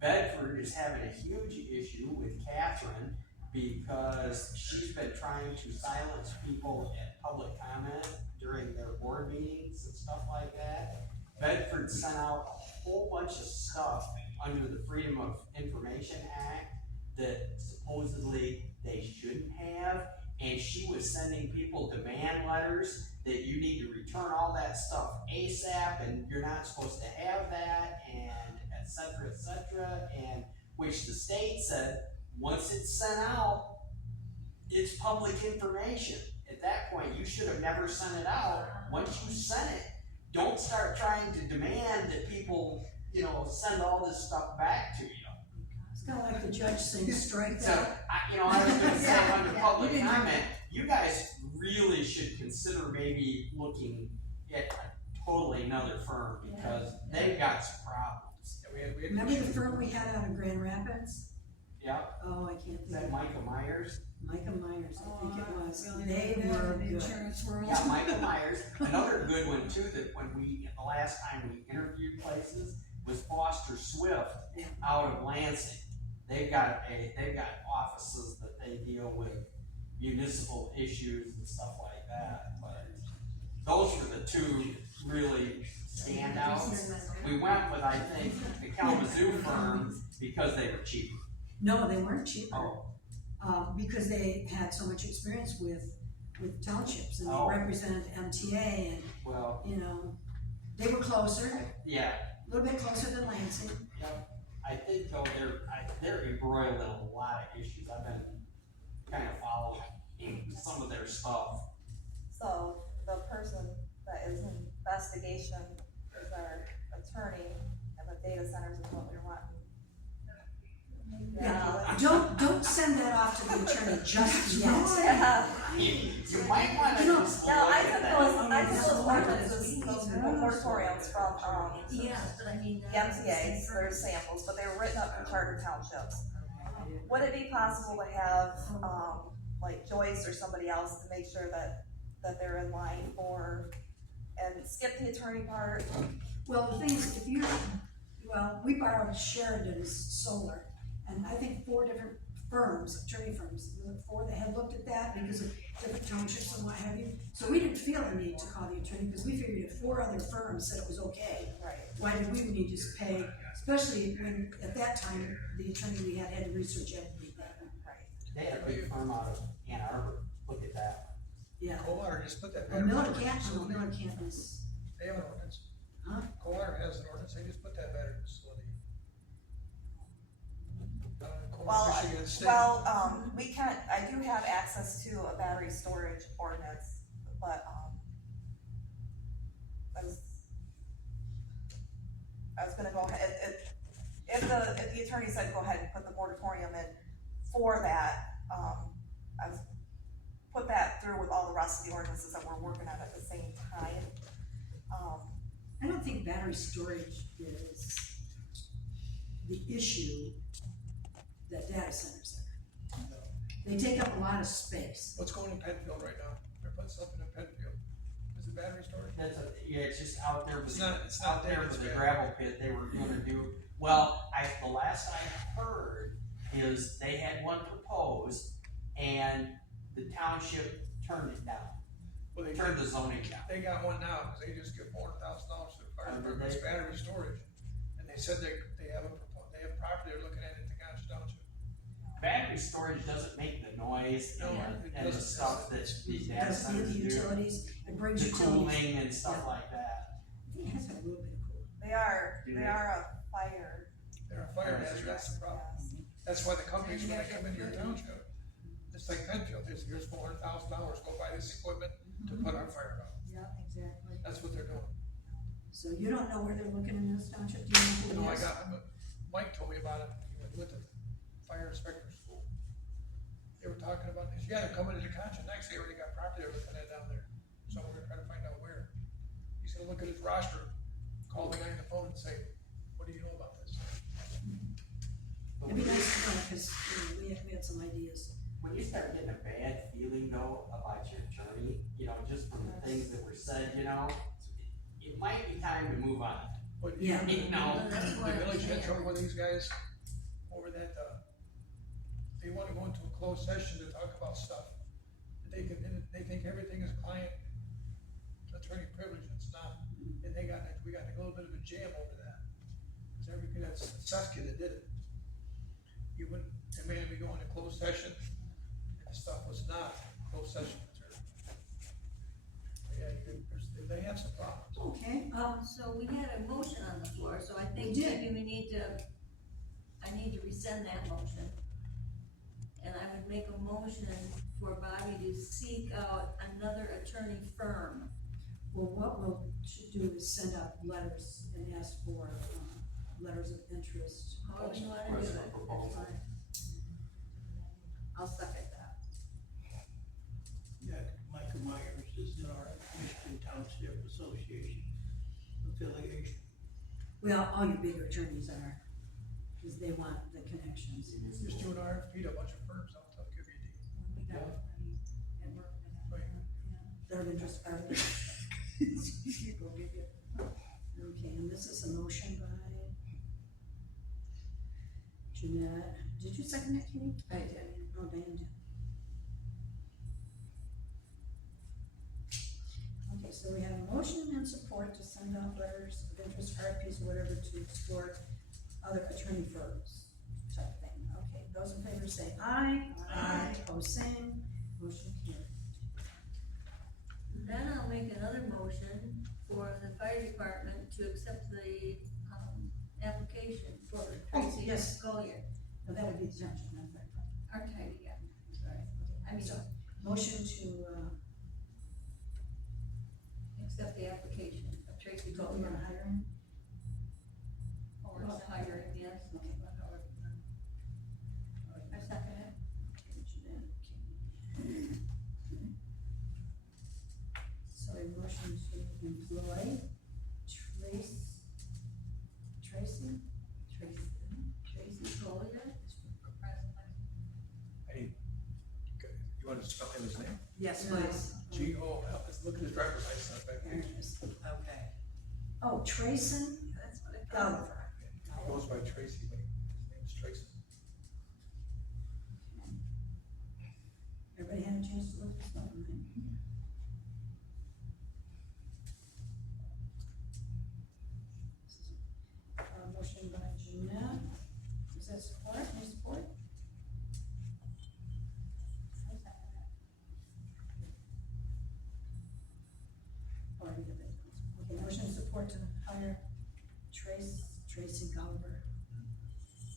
Bedford is having a huge issue with Catherine because she's been trying to silence people at public comment during their board meetings and stuff like that. Bedford sent out a whole bunch of stuff under the Freedom of Information Act that supposedly they shouldn't have, and she was sending people demand letters that you need to return all that stuff ASAP, and you're not supposed to have that, and et cetera, and which the state said, once it's sent out, it's public information. At that point, you should have never sent it out. Once you sent it, don't start trying to demand that people, you know, send all this stuff back to you. It's kinda like the judge saying, strike So, that. I was gonna say, Yeah, under yeah, public you didn't- comment, you guys really should consider maybe looking at a totally another firm, because they've got some problems. Yeah, we had Remember the firm we had out of Grand Rapids? Yeah, Oh, I can't is think that of it. Micah Myers? Micah Myers, I think it was. Really They bad were in the good. insurance world. Yeah, Micah Myers. Another good one too, that when the last time we interviewed places, was Foster Swift Yeah. out of Lansing. They've got offices that they deal with municipal issues and stuff like that, but those were the 2 really standouts. We went with, I think, the Kalamazoo firm because they were cheaper. No, they weren't cheaper. Oh, Because they had so much experience with townships, and they Oh. represented MTA, and, well, you know, they were closer, yeah, a little bit closer than Lansing. yep. I think though they're embroiled in a lot of issues. I've been kind of following some of their stuff. So the person that is in investigation is our attorney, and the data centers is what we're wanting. Yeah, don't send that off to the attorney just yet. Yeah. You might wanna You know, just Now, look I at took that. those ordinances, those moratoriums from, Yeah, but I mean. the MTAs, they're samples, but they were written up for charter townships. Would it be possible to have, like Joyce or somebody else to make sure that they're in line for, and skip the attorney part? Well, the thing is, we borrowed Sheridan's solar, and I think 4 different firms, attorney firms, 4 that had looked at that because of different townships and what have you. So we didn't feel the need to call the attorney, because we figured if 4 other firms said it was okay, Right. why did we need to just pay, especially when, at that time, the attorney we had to research everything. They had a big firm out of Ann Arbor. Look at that. Yeah. Coldwater just put that. Well, Miller Canton is, They have an ordinance. huh? Coldwater has an ordinance, they just put that battery facility. Well, Michigan State. I do have access to a battery storage ordinance, but, I was gonna go ahead, if the attorney said go ahead and put the moratorium in for that, I was, put that through with all the rest of the ordinances that we're working on at the same time. I don't think battery storage is the issue that data centers are. They take up a lot of space. What's going in Penfield right now? They're put something in Penfield. Is it battery storage? Yeah, it's just out there, It's with not- it's not out there David's with the bad. gravel pit, they were gonna do, well, the last I heard is they had one proposed, and the township turned it down, Well, they turned the zoning down. They got one now, cause they just give $400,000 to the fire Oh, did department, it's they? battery storage. And they said they have property they're looking at in Tekonsha Township. Battery storage doesn't make the noise No, and, it and the doesn't. stuff that the data Does the centers do, utilities, it brings the utilities. cooling and stuff Yeah. like that. I think it has a little bit of cooling. They are, Do they they? are a fire. They're a fire hazard, that's the problem. That's why the companies, when they come into your township, it's like Penfield, here's $400,000, go buy this equipment to put our fire out. Yeah, exactly. That's what they're doing. So you don't know where they're looking in this township, do you know No, who I it is? Mike told me about it, he went with the fire inspector school. They were talking about this, yeah, they're coming to Tekonsha next, they already got property they're looking at down there, so we're gonna try to find out where. He's gonna look at his roster, call the guy on the phone and say, what do you know about this? It'd be nice to know, cause, we had some ideas. When you start getting a bad feeling though about your attorney, just from the things that were said, it might be time to move on. But Yeah. That's the what I'm village had saying. trouble with these guys over that, they wanna go into a closed session to talk about stuff. They think everything is client attorney privilege, it's not, and we got a little bit of a jam over that. Cause everything, that's Saskia that did it. You wouldn't, they made me go into closed session, and the stuff was not closed session material. Yeah, they have some problems. Okay, So we had a motion on the floor, so I think We did. maybe I need to rescind that motion. And I would make a motion for Bobby to seek out another attorney firm. well, what we'll should do is send out letters and ask for, letters of interest. However you wanna do Request it, for that's proposal. fine. I'll second that. Yeah, Michael Myers is in our Michigan Township Association affiliation. Well, all your bigger attorneys are, cause they want the connections. Just do an RFP to a bunch of firms, I'll give you a deal. We got it, and work with that. Right. Their interest are. You go get it. Okay, and this is a motion by Jeanette. Did you second it, Kenny? I did. Oh, Dan did. Okay, so we have a motion and support to send out letters of interest, RFPs, or whatever, to explore other attorney firms type thing. Okay, those in favor say aye. Aye. Opposed, same. Motion carried. Then I'll make another motion for the fire department to accept the, application for Tracy yes. Collier. No, that would be the township, not the fire department. Okay, yeah, sorry. I mean, So, motion to, accept the application of Tracy go over Collier. hiring. Or hiring, yes. Okay. I second it. Okay, Jeanette, okay. So a motion to employ Tracy Collier. Hey, you wanna spell his name? Yes, please. G-O-L, let's look at his driver's license back There there. it is. Okay. Oh, Trayson That's what it Gulliver. He goes by Tracy, but his name's Tracy. Everybody had a chance to look this up, right? Motion by Jeanette. Is that support? Any support? Oh, I did that. Okay, motion and support to hire Tracy Gulliver.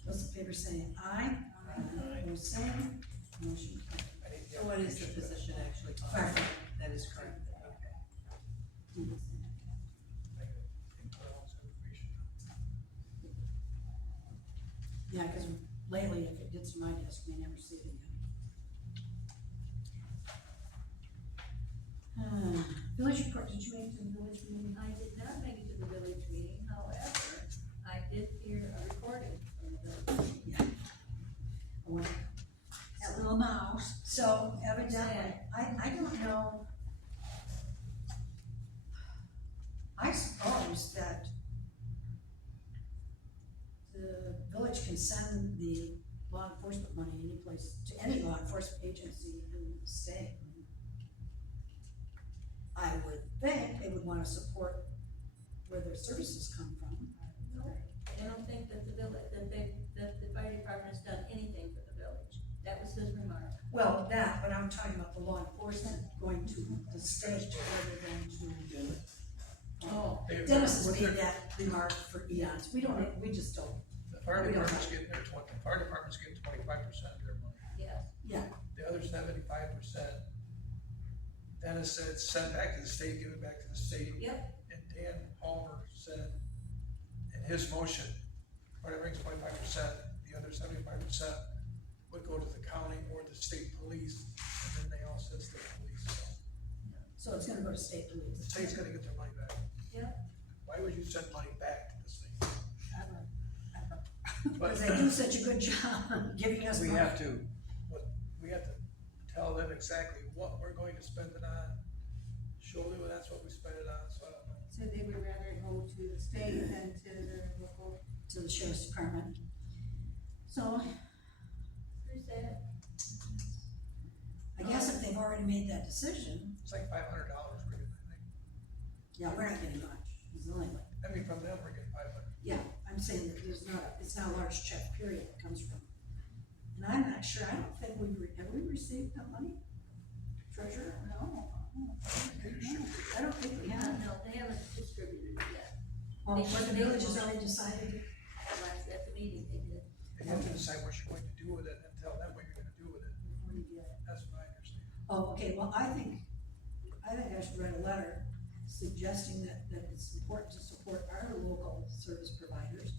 Those in favor say aye. Aye. Opposed, same. Motion carried. I didn't So get what is the picture of that. position actually called? Firefighter. That is correct, okay. I didn't put all this information. Yeah, cause lately, if it gets to my desk, we never see it again. Village report, did you make the village meeting? I did not make it to the village meeting, however, I did hear a recording from the village. Yeah. I went- That little mouse. So evidently, I don't know can send the law enforcement money any place, to any law enforcement agency in the state. I would think they would wanna support where their services come from. I don't think that the village, that the fire department has done anything for the village. That was his remark. Well, that, but I'm talking about the law enforcement going to the state rather than to. Oh. Dennis has made that remark for eons, we just don't, The fire We don't department's getting their the fire department's getting 25% of their money. Yes. yeah, The other 75%, Dennis said, send back to the state, give it back to the state. Yep. And Dan Palmer said, in his motion, fire brings 25%, the other 75% would go to the county or the state police, and then they all said state police, so. so it's gonna go to state The police. state's gonna get their money back. Yep. Why would you send money back to the state? Because they do such a good job giving us We money. have to, we have to tell them exactly what we're going to spend it on, show them that's what we spend it on, so I don't know. So they would rather go to the state than to the local. To the sheriff's department. So, Who's that? I guess if they've already made that decision, It's like $500 we're getting, I think. yeah, we're not getting much, it's only like, I mean, from them, we're getting 500. yeah, I'm saying that it's not a large check period that comes from. And I'm not sure, I don't think have we received that money? Treasurer? No. I don't think we have. No, they haven't distributed it yet. Well, what the village has already decided, Last, at the meeting they did. And you have to decide what you're going to do with it and tell them what you're gonna do with it. before you get it. That's what I understand. Oh, okay, well, I think I should write a letter suggesting that it's important to support our local service providers.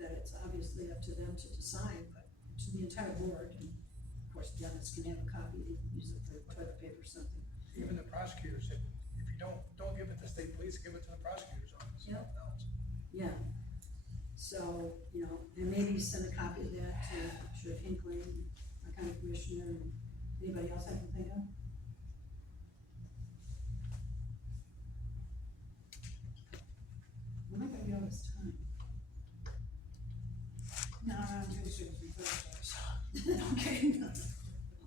That it's obviously up to them to decide, but to the entire board, and of course Dennis can have a copy, they can use it for toilet paper or something. Even the prosecutor said, if you don't give it to state police, give it to the prosecutor's office. Yep. Yeah, so, and maybe send a copy of that to Sheriff Hinckley, our county commissioner, and anybody else I can think of. When am I gonna get all this time? No, I'm too soon for Thursdays. Okay.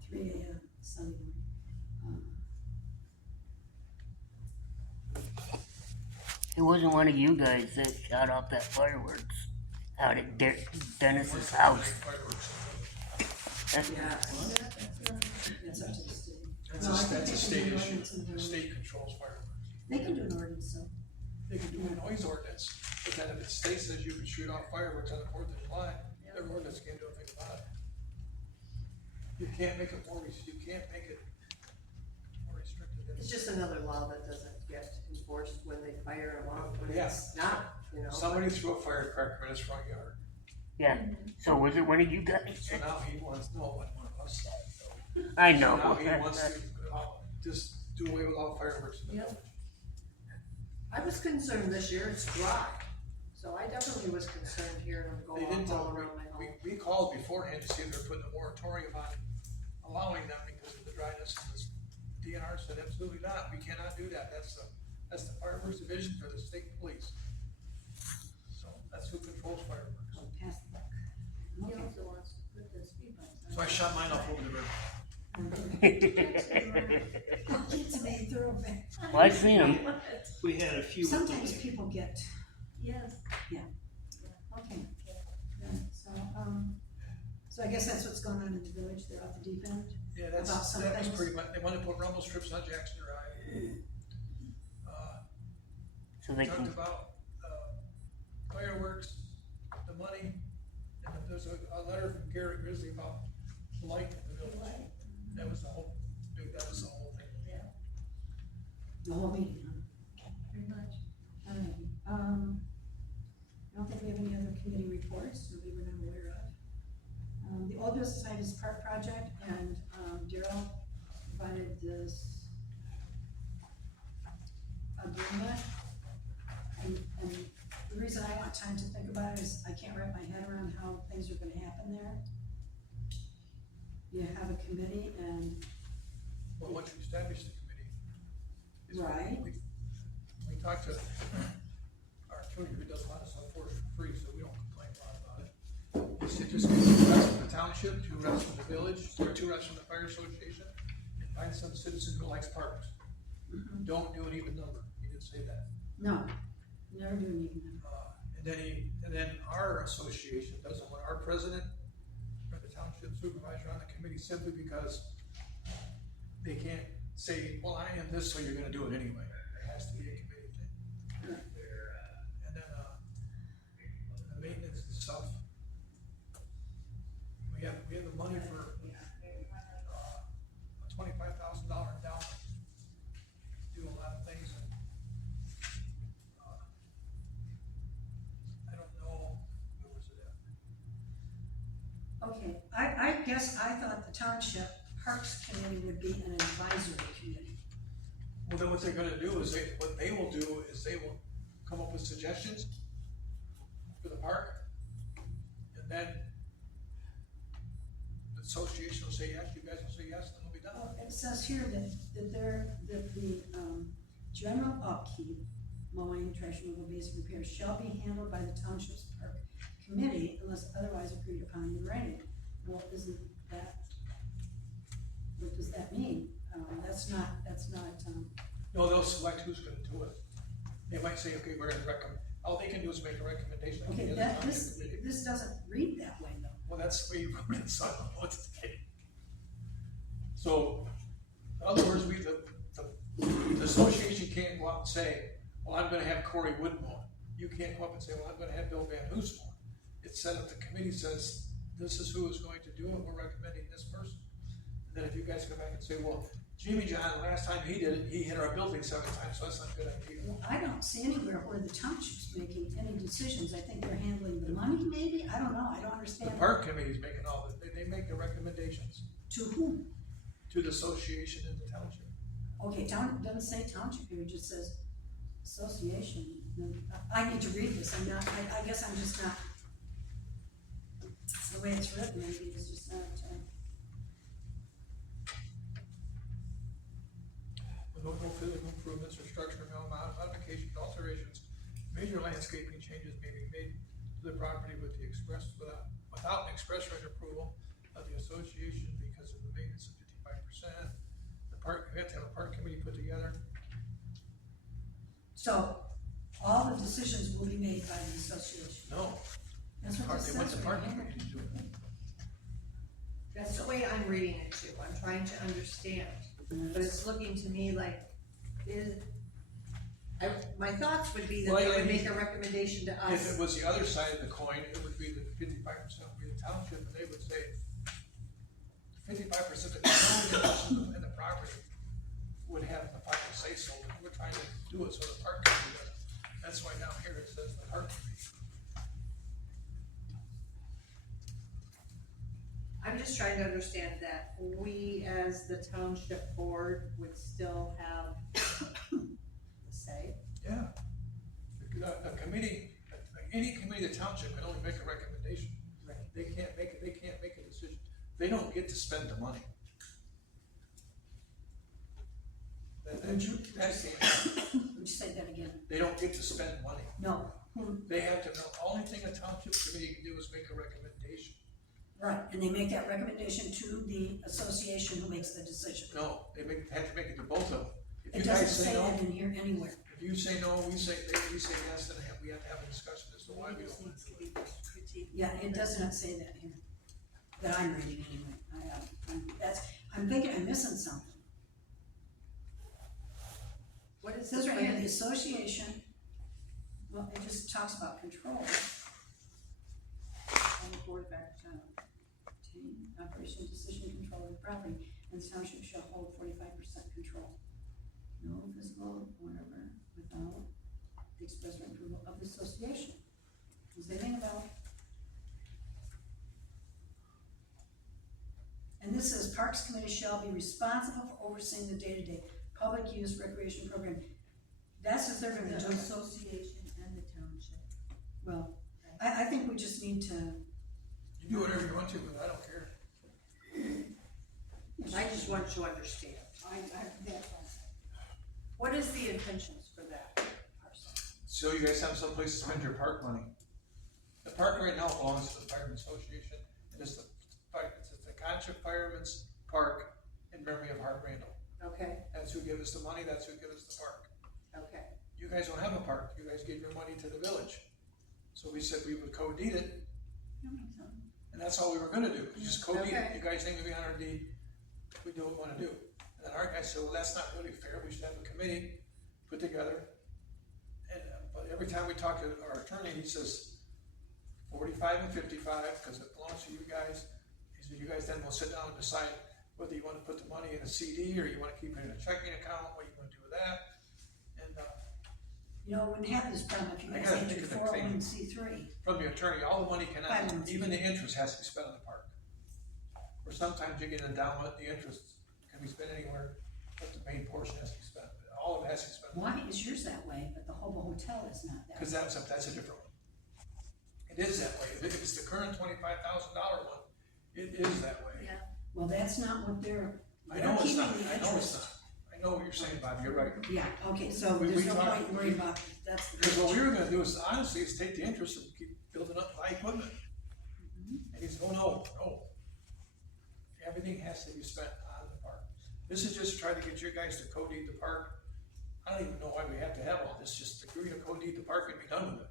3 AM Sunday morning. It wasn't one of you guys that shot off that fireworks out at Dennis's house. Fireworks. That's up to the state. That's No, I a, think that's a they state can do issue. ordinance in The the- state controls fireworks. They can do an ordinance, so. They can do a noise ordinance, but then if the state says you can shoot off fireworks on the 4th of July, their ordinance can't do a thing about it. You can't make it more restricted than. It's just another law that doesn't get enforced when they fire them off, when Yeah. it's not, Somebody threw a firecracker in his front yard, Yeah, so was it one of you guys? so now he wants, no, it wasn't one of us. I So know. now he wants to, just do away with all fireworks in the Yep. village. I was concerned this year, it's dry, so I definitely was concerned hearing them go They didn't off tell, all around my home. we called beforehand to see if they're putting a moratorium on allowing them because of the dryness, and this DNR said absolutely not, we cannot do that, that's the fireworks division for the state police. So, that's who controls fireworks. I'll pass the buck. He Okay. also wants to put the speed bumps on. So I shot mine off over the river. It's a main thoroughfare. Well, I've seen them. We had a few. Sometimes people get, Yes. okay. Yeah, so I guess that's what's going on in the village, they're off the deep end. Yeah, About some that was things. pretty much, they wanted to put rumble strips on Jackson Drive. So they Talked can, about, fireworks, the money, and there's a letter from Garrett Grizzly about light in the village. That was the whole thing. The whole meeting, huh? Pretty much. All right, I don't think we have any other committee reports that we were not aware of. The Old Business Society's park project, and, Daryl provided this agreement. And the reason I want time to think about it is I can't wrap my head around how things are gonna happen there. You have a committee and, Well, once you establish the committee. is Right. We talked to our attorney who does a lot of stuff for us for free, so we don't complain a lot about it. township, 2 reps from the village, or 2 reps from the fire association, and find some citizen who likes parks. Don't do an even number, he did say that. No, never do an even number. And then our association doesn't want our president or the township supervisor on the committee simply because they can't say, well, I am this, so you're gonna do it anyway. It has to be a committee thing. And then, the maintenance and stuff. We have the money for, a $25,000 endowment. Do a lot of things and, I don't know, where was it at? Okay, I guess I thought the Township Parks Committee would be an advisory committee. Well, then what they're gonna do is what they will do is they will come up with suggestions for the park. And then the association will say yes, you guys will say yes, then it'll be done. Well, it says here that the general upkeep, mowing, trash removal, basic repairs shall be handled by the Township's Park Committee unless otherwise agreed upon in writing. Well, isn't that, what does that mean? That's not, No, they'll select who's gonna do it. They might say, okay, we're gonna recommend, all they can do is make a recommendation. like okay, the other that, township committee. this doesn't read that way though. Well, that's the way you wrote it, so I don't know what to say. So, in other words, the association can't go out and say, well, I'm gonna have Corey Wood mow. You can't go up and say, well, I'm gonna have Bill Van Hoos mow. It's said that the committee says, this is who is going to do it, we're recommending this person. And then if you guys come back and say, well, Jimmy John, last time he did it, he hit our building 7 times, so that's not a good idea. Well, I don't see anywhere where the Township's making any decisions. I think they're handling the money maybe, I don't know, I don't The understand. park committee's making all the, they make the recommendations To whom? to the association and the township. Okay, doesn't say Township here, it just says association. I need to read this, I'm not, I guess I'm just not, the way it's written, maybe it's just not, No physical improvements or structural modifications, alterations, major landscaping changes may be made to the property with the without an express written approval of the association because of the maintenance of 55%. The park, we have to have a park committee put together. so, all the decisions will be made by the association. No, That's what this they want says the park right here. committee to do it. That's the way I'm reading it too, I'm trying to understand, but it's looking to me like, my thoughts would be that Well, they yeah, would make a recommendation to If us. it was the other side of the coin, it would be the 55% would be the township, and they would say 55% of the in the property would have the final say so. We're trying to do it so the park committee does it. That's why down here it says the park committee. I'm just trying to understand that we as the township board would still have the say. Yeah. A committee, any committee, the township can only make a recommendation. Right. They can't make a decision. They don't get to spend the money. Would you say that again? They don't get to spend money. No, They have to, the only thing a township committee can do is make a recommendation. right, and they make that recommendation to the association who makes the decision. No, have to make it to both of them. If It you doesn't guys say say no, that in here anywhere. if you say no, we say yes, then we have to have a discussion as to why we don't want to do it. Yeah, it does not say that here, that I'm reading anyway. I'm thinking I'm missing something. What It is says this right here, the plan? association, well, it just talks about control. On the board of action, obtain operation, decision, control of the property, and the township shall hold 45% control. No physical, whatever, without the express approval of the association. Does anything about? And this says Parks Committee shall be responsible for overseeing the day-to-day public use recreation program. That's what they're gonna The do. association and the township. Well, I think we just need to. You do whatever you want to, but I don't care. I just want to understand, what is the intentions for that parcel? So you guys have someplace to spend your park money. The park right now belongs to the fireman association, and it's the Township Fireman's Park in memory of Hart Randall. Okay, That's who gave us the money, that's who gave us the park. okay, You guys don't have a park, you guys gave your money to the village. So we said we would co-deed it, and that's all we were gonna do, just co-deed it. Okay. You guys think it'd be on our deed, we do what we wanna do. And then our guy said, well, that's not really fair, we should have a committee put together. And, but every time we talk to our attorney, he says 45 and 55, because it belongs to you guys. He said, you guys then will sit down and decide whether you wanna put the money in a CD, or you wanna keep it in a checking account, what you wanna do with that. And, You know, we wouldn't have this problem if you I guys gotta had think your of the four oh thing. one C three. from the attorney, all the money cannot, 501c3. even the interest has to be spent on the park. Or sometimes you get an endowment, the interest can be spent anywhere, but the main portion has to be spent, all of it has to be spent. Why is yours that way, but the Hobo Hotel is not that? Cause that's a different one. It is that way, if it's the current $25,000 one, it is that way. yeah. Well, that's not what they're I know it's keeping not, the I know it's interest. not, I know what you're saying, Bob, you're right. Yeah, okay, so We there's no talked- point in worrying about, that's the. Because what we were gonna do is honestly, is take the interest and keep building up my equipment. And he said, oh, no. Everything has to be spent on the park. This is just trying to get you guys to co-deed the park. I don't even know why we have to have all this, just agree to co-deed the park and be done with it.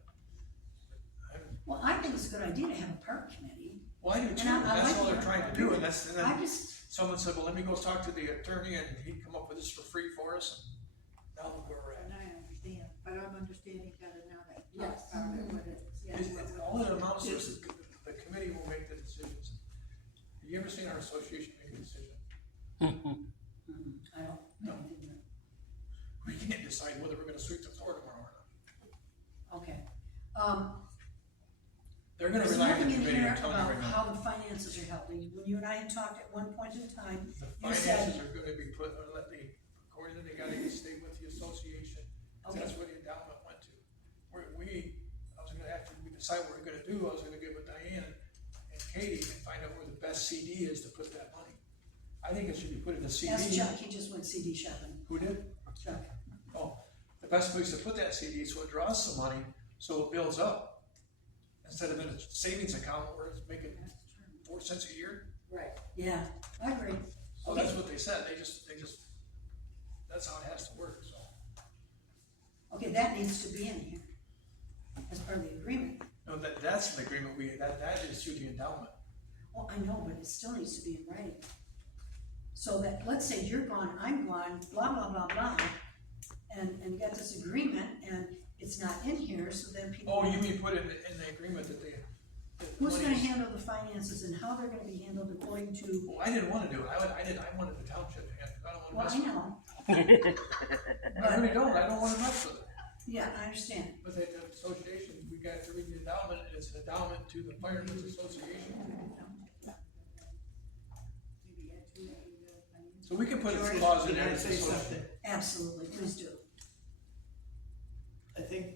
Well, I think it's a good idea to have a park committee. Well, I do too, And I that's like all they're the trying to park. do, and then I just, someone said, well, let me go talk to the attorney, and he'd come up with this for free for us, and now look where we're at. And I understand, but I'm understanding better now that Yes. that's part of it, what it is, yeah. All it amounts to is the committee will make the decisions. Have you ever seen our association make a decision? I don't, No. I didn't, We can't decide whether we're gonna sweep the floor tomorrow or not. okay. They're gonna There's rely on the nothing in committee, here I'm telling you about right now. how the finances are held. When you and I had talked at one point in time, The you said, finances are gonna be put, or let the, according to they gotta stay with the association, 'cause Okay. that's where the endowment went to. I was gonna, after we decide what we're gonna do, I was gonna get with Diane and Katie and find out where the best CD is to put that money. I think it should be put in the CD. ask Chuck, he just went CD shopping. Who did? Chuck, Oh, the best place to put that CD is so it draws some money, so it builds up. Instead of in a savings account where it's making 4 cents a year. Right. yeah, I agree. So that's what they said, they just, that's how it has to work, so. Okay, that needs to be in here as part of the agreement. No, that's an agreement that is through the endowment. Well, I know, but it still needs to be in writing. So that, let's say you're gone, I'm gone, blah, blah, blah, blah, and you got this agreement, and it's not in here, so then people. Oh, you mean put in the agreement that the Who's gonna money's- handle the finances and how they're gonna be handled according to, Well, I didn't wanna do it, I wanted the township to handle it, I don't well, wanna I mess with it. know, I really don't, I don't wanna mess with it. yeah, I understand. But the association, we got to read the endowment, and it's an endowment to the Firemen's Association. So we can put a few laws in there. Can I say something? Absolutely, please do. I think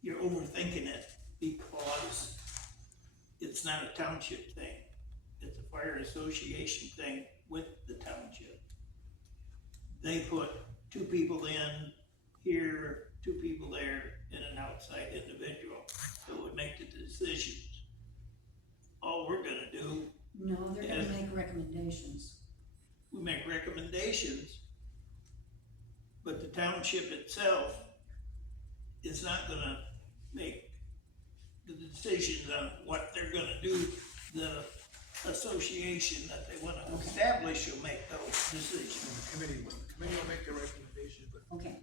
you're overthinking it because it's not a township thing. It's a fire association thing with the township. They put 2 people in here, 2 people there, and an outside individual that would make the decisions. All we're gonna do, No, they're gonna Yes. make recommendations. we make recommendations, but the township itself is not gonna make the decisions on what they're gonna do. The association that they wanna establish will make those decisions. The committee will make the recommendation, but Okay.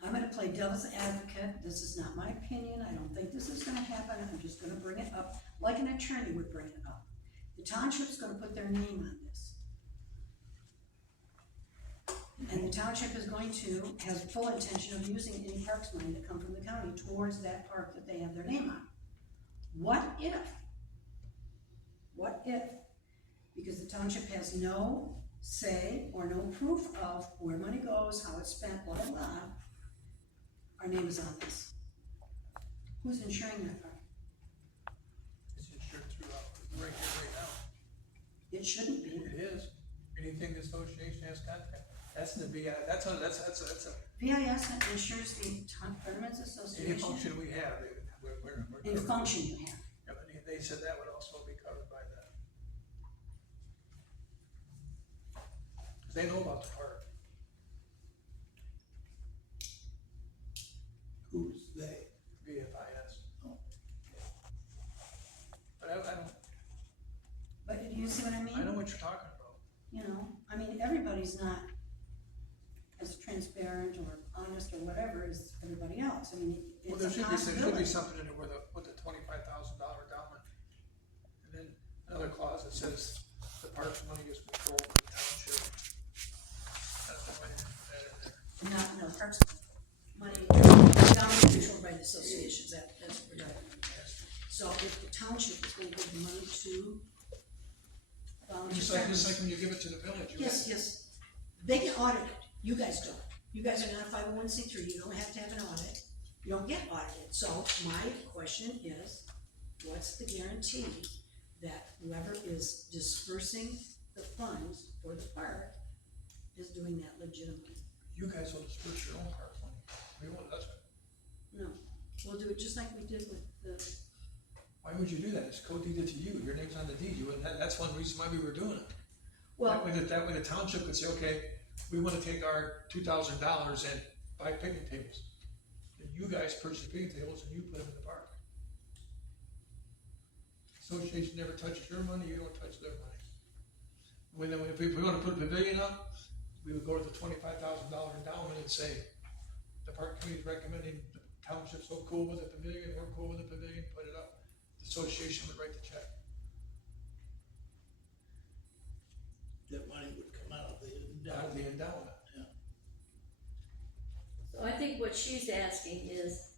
I'm gonna play devil's advocate. This is not my opinion. I don't think this is gonna happen. I'm just gonna bring it up like an attorney would bring it up. The township's gonna put their name on this. And the township is going to have full intention of using any parks money that come from the county towards that park that they have their name on. What if? Because the township has no say or no proof of where money goes, how it's spent, blah, blah, blah. Our name is on this. Who's insuring that park? it's insured throughout, right here, right now. It shouldn't be. It is. Anything the association has contact, that's in the BI, that's a, VIS insures the Firemen's any Association. function we have, we're Any covered. function you have. Yeah, but they said that would also be covered by that. They know about the park. Who's they? VFIS. Oh. But I don't, But do you see what I mean? I know what you're talking about. You know, I mean, everybody's not as transparent or honest or whatever as everybody else. I mean, Well, it's a there should be possibility. something in there with a $25,000 endowment. And then another clause that says the park's money is controlled by the township. That's the way that in there. No, parks money, down controlled by the associations, that's what we're talking about. So if the township is going to give the money to volunteer Just like firemen. when you give it to the village. Yes, they get audited, you guys don't. You guys are not a 501c3, you don't have to have an audit, you don't get audited. So my question is, what's the guarantee that whoever is dispersing the funds for the park is doing that legitimately? You guys will disperse your own park money. We won't, that's, No, we'll do it just like we did with the, why would you do that? It's co-deeded to you. Your name's on the deed. You wouldn't, that's one reason why we were doing it. well, That way the township could say, okay, we wanna take our $2,000 and buy picnic tables. And you guys purchase the picnic tables and you put them in the park. Association never touches your money, you don't touch their money. If we wanna put a pavilion up, we would go to the $25,000 endowment and say, the park committee's recommending the township's so cool with the pavilion, we're cool with the pavilion, put it up. The association would write the check. That money would come out of the Out of the endowment. endowment. So I think what she's asking is,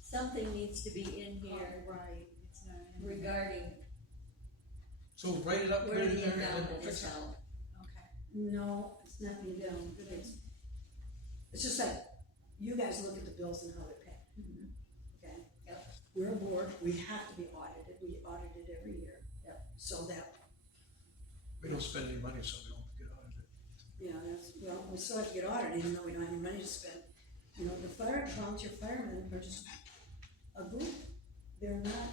something needs to be in here Right, it's not. regarding So write it up, put where it in the there, and then we'll endowment fix is it. held. Okay. no, it's not being done, it's just like, you guys look at the bills and how they're paid. Okay? Yep. We're a board, we have to be audited, we audit it every year. Yep. So that, We don't spend any money, so we don't get audited. well, we still have to get audited even though we don't have any money to spend. You know, the volunteer firemen are just a group, they're not,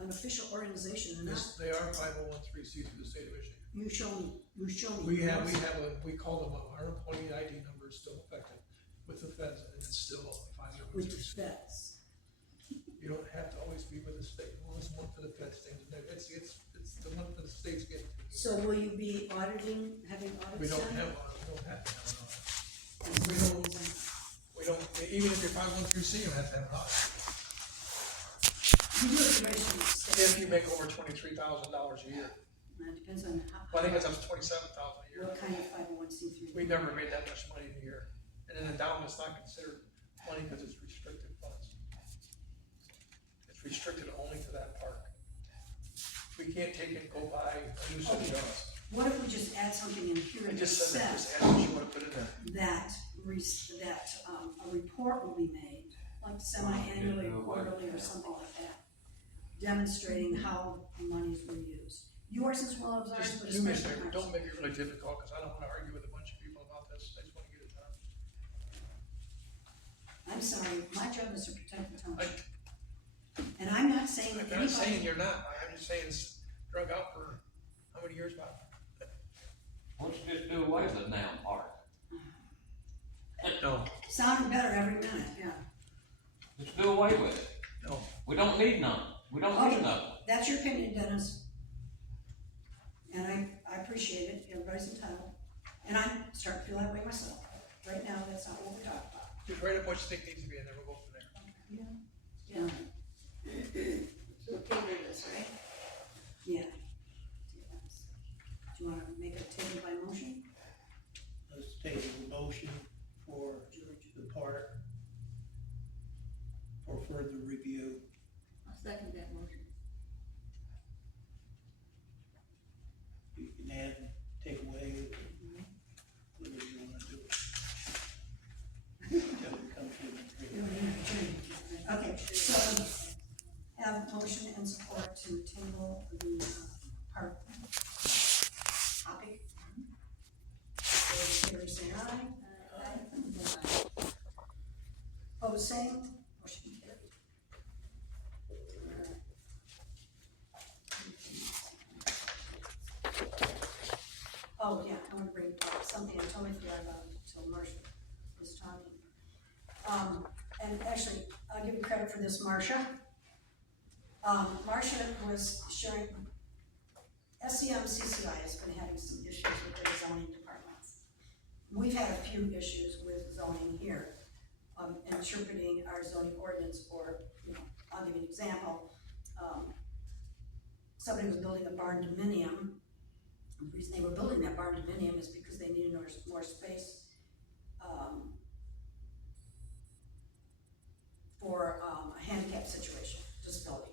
an official organization, they're not, They are 501(c)(3) through the state of Michigan. you show me. We call them, our employee ID number is still effective with the feds, and it's still a With the 501(c)(3). feds. You don't have to always be with the state, well, it's one for the feds things, and it's the one for the states get. So will you be auditing, having audits done? We don't have to have an audit. And We don't, even if you're 501(c)(3), you have to have an audit. you do it the rest of the state. If you make over $23,000 a year. That depends on Well, I think it's up to $27,000 a year. what kind of 501c3. We never made that much money in a year. And an endowment's not considered money because it's restricted funds. It's restricted only to that park. We can't take it and go buy a new city bus. What if we just add something in here I that just said that, says just add what you wanna put in there. that a report will be made, like semi-annually or quarterly or something like that, demonstrating how monies were used. Yours as well as ours, Just but do me a especially favor, ours. don't make it really difficult, cause I don't wanna argue with a bunch of people about this, I just wanna get it done. I'm sorry, my job is to protect the I, township. And I'm not saying that I'm not saying anybody, you're not, I'm just saying it's drug out for how many years, Bob? Why don't you just do away with the damn park? No, sounding better every minute, yeah. Just do away with it. no. We don't need none. We don't Okay. need nothing. That's your opinion, Dennis. And I appreciate it, everybody's entitled. And I'm starting to feel that way myself. Right now, that's not what we're talking about. Just write up what you think needs to be in there, we'll go from there. Yeah. So okay with this, right? Yeah. Do you wanna make a table by motion? Let's take a motion for the park for further review. I'll second that motion. You can add, take away, whatever you wanna do. Until it comes to an agreement. Okay, so have motion and support to table the park topic. Those in favor say aye. Opposed, same, motion carried. Oh, yeah, I wanna bring parks something I totally forgot about until Marcia was talking. And actually, I'll give you credit for this, Marcia. Marcia was sharing, SEMCCI has been having some issues with their zoning departments. We've had a few issues with zoning here, interpreting our zoning ordinance, or, I'll give you an example. Somebody was building a barn dominium. The reason they were building that barn dominium is because they needed more space, for a handicap situation, disability.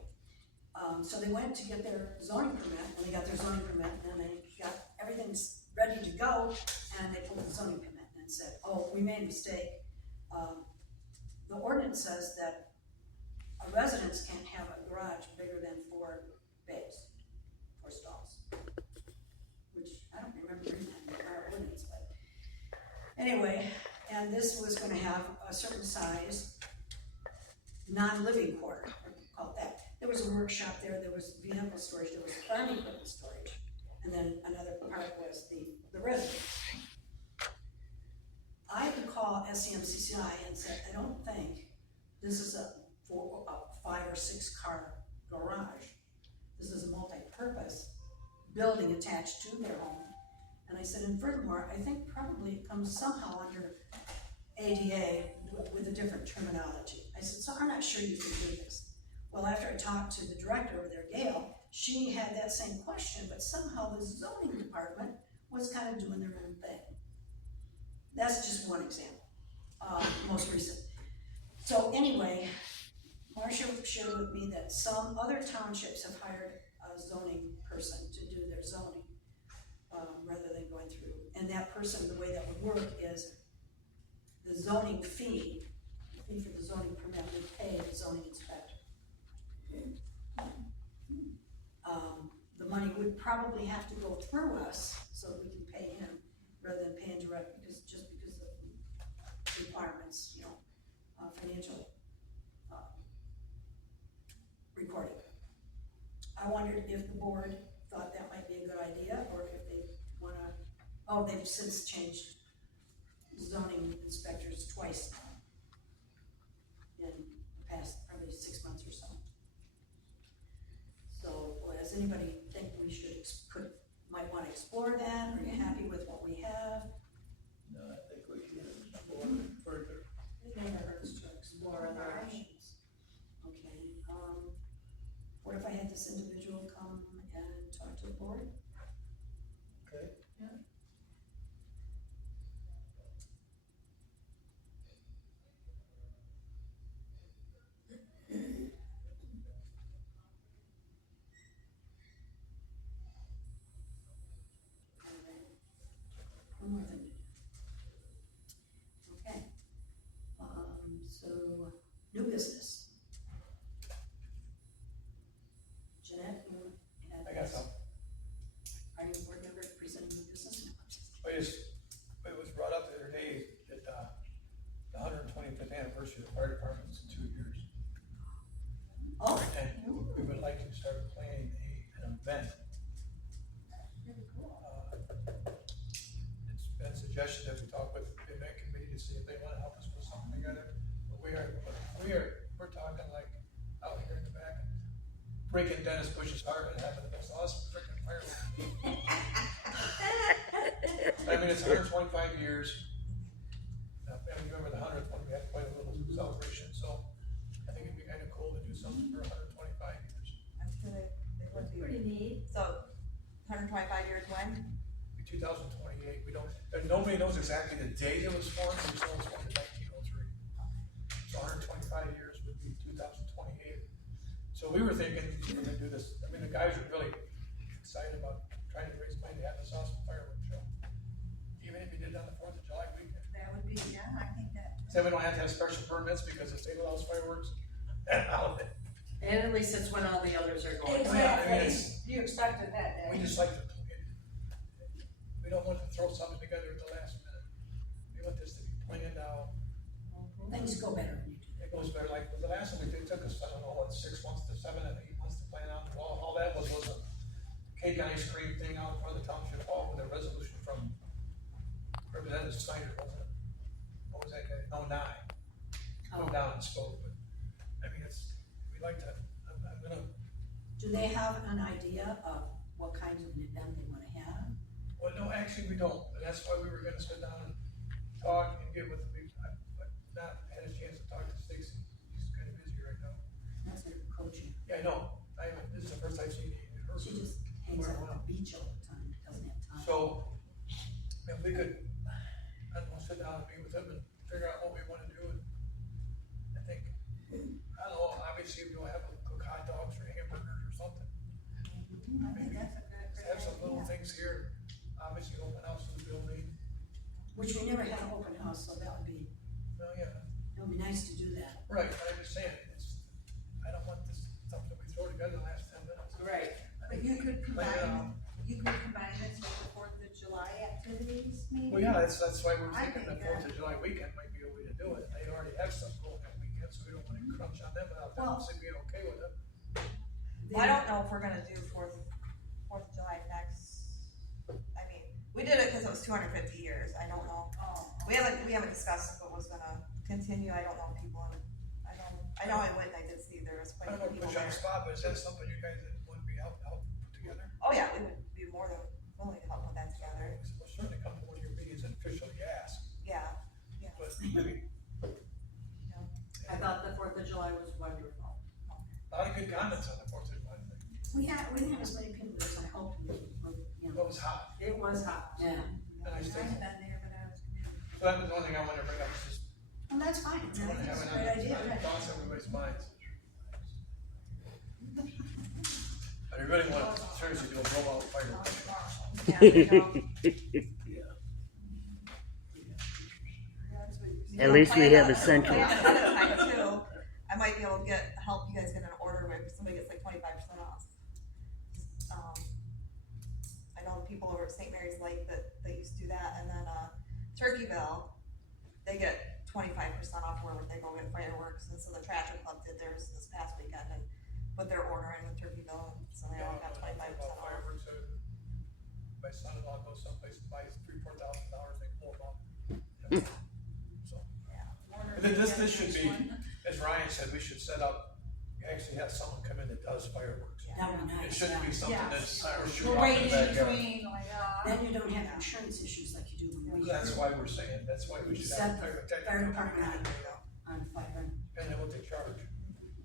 So they went to get their zoning permit, and they got their zoning permit, and they got everything's ready to go, and they pulled the zoning permit and said, oh, we made a mistake. The ordinance says that a residence can't have a garage bigger than 4 bays, 4 stalls, which I don't remember reading that in our ordinance, but anyway, and this was gonna have a certain size non-living quarter, call it that. There was a workshop there, there was vehicle storage, there was farm equipment storage, and then another part was the residence. I had to call SEMCCI and said, I don't think this is a 5 or 6 car garage. This is a multi-purpose building attached to their home. And I said, and furthermore, I think probably it comes somehow under ADA with a different terminology. I said, so I'm not sure you can do this. Well, after I talked to the director over there, Gail, she had that same question, but somehow the zoning department was kind of doing their own thing. That's just one example, most recent. So anyway, Marcia shared with me that some other townships have hired a zoning person to do their zoning, rather than going through. And that person, the way that would work is the zoning fee for the zoning permit would pay the zoning inspector. The money would probably have to go through us so that we can pay him rather than paying direct, because of requirements, financial recording. I wondered if the board thought that might be a good idea, or if they wanna, they've since changed zoning inspectors twice in the past probably 6 months or so. So, does anybody think we might wanna explore that? Are you happy with what we have? No, I think we should explore it further. It never hurts to explore other options. Okay, what if I had this individual come and talk to the board? Okay. One more thing. Okay. So, new business. Jeanette, you had. I got some. Are you a board member presenting new business? No, I'm just kidding. It was brought up the other day that, the 125th anniversary of the fire department is in 2 years. Oh, And we would like to start planning an event. really cool. It's been suggested that we talk with the event committee to see if they wanna help us put something together. But we're talking like out here in the back, breaking Dennis Bush's heart and having the most awesome freaking fireworks. I mean, it's 125 years. And we remember the 100th one, we had quite a little celebration, so I think it'd be kind of cool to do something for 125 years. That's pretty neat. So, 125 years when? 2028, we don't, and nobody knows exactly the date it was formed, we just know it's formed in 1903. So 125 years would be 2028. So we were thinking, we're gonna do this, I mean, the guys are really excited about trying to raise money to have this awesome fireworks show. Even if you did it on the 4th of July weekend. That would be, yeah, I think that. So we don't have to have special permits because the state allows fireworks. And at least it's when all the others are going. Exactly. You expected that day. We just like to, we don't want to throw something together at the last minute. We want this to be planned out. Things go better when you do that. It goes better, like, the last one we did, took us, I don't know, what, 6 months to 7 and 8 months to plan out, and all that was a cake and ice cream thing out in front of the township hall with a resolution from like that, I'm gonna, Do they have an idea of what kinds of an event they wanna have? well, no, actually, we don't, and that's why we were gonna sit down and talk and get with the people. I've not had a chance to talk to Stacy, he's kind of busy right now. That's their coaching. Yeah, I know, this is the first I've seen her. She just hangs out at the beach all the time, doesn't have time. So, if we could, I don't know, sit down and meet with them and figure out what we wanna do, and I think, I don't know, obviously, we'll have them cook hot dogs or hamburgers or something. I think that's a good, Have some little things here, obviously, open house in the building, Which we never had an open house, so that would be, well, yeah, it would be nice to do that. right, I understand, I don't want this, something we throw together in the last 10 minutes. Right. but you could Like, combine this with the Fourth of July activities, maybe? Well, yeah, that's why we're I thinking the think 4th of July weekend might be a way to do it, they already have stuff going that weekend, so we don't wanna crunch on them without them Well- being okay with it. Well, I don't know if we're gonna do Fourth of July next, I mean, we did it because it was 250 years, I don't know. We haven't discussed if it was gonna continue, I don't know if people, I know I went, I did see there was I quite a don't few wanna people push you on there. the spot, but is that something you guys would be help put together? Oh, yeah, we would be more than willing to help put that together, We'll certainly come to one of your meetings and officially ask, yeah. but maybe, I thought the Fourth of July was wonderful. a lot of good comments on the 4th of July thing, We didn't have as many people as I hoped we would, you it know. was hot, It was hot. Yeah, and I I've still, been there, but I was. so that was the one thing I wanted to bring up, is just, well, that's fine, I I think wanna it's have a great idea. it cross everybody's minds. I really want to seriously do a blowout fireworks. Yeah, you know. At least we have a Plan central. ahead of time too, I might be able to help you guys get an order where somebody gets like 25% off. I know the people over at St. Mary's Lake that used to do that, and then, Turkeyville, they get 25% off where they go get fireworks, and so the Tractor Club did theirs this past weekend and put their order in with Turkeyville, so they all got 25% off. Fireworks, my son-in-law goes someplace and buys $3,000-$4,000, they blow them up. So, and then this should be, as Ryan said, we should set up, you actually have someone come in that does fireworks. That would be It nice, shouldn't be yeah. something Yes. that's, we're shooting We're off in waiting the in backyard. between, like, Then you don't have insurance issues like you do when we. That's why we're saying, that's why we should Set have. the fire department on fire. And then what they charge.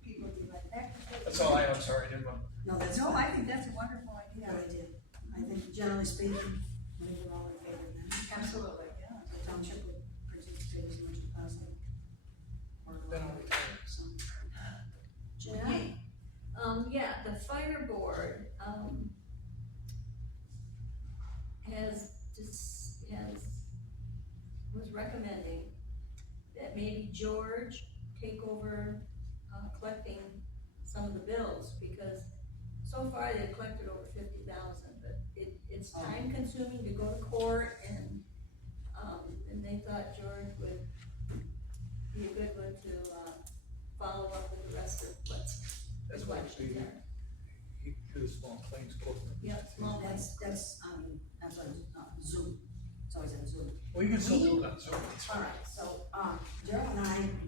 people be like, that. That's all I'm sorry, I didn't want. No, that's No, fine. I think that's a wonderful idea. Good idea. I think generally speaking, we're all in favor of that. Absolutely, yeah. The township would participate as much as possible. Or Then I'll retire. so. Jen? Okay. Yeah, the fire board, was recommending that maybe George take over, collecting some of the bills, because so far they've collected over 50,000, but it's time consuming to go to court, and they thought George would be a good one to, follow up with the rest of what's That's why collections we, are. he do the small claims court. Yeah, small ones. That's on Zoom. It's always on Zoom. Well, you can still do it on Zoom. It's All fine. right, so,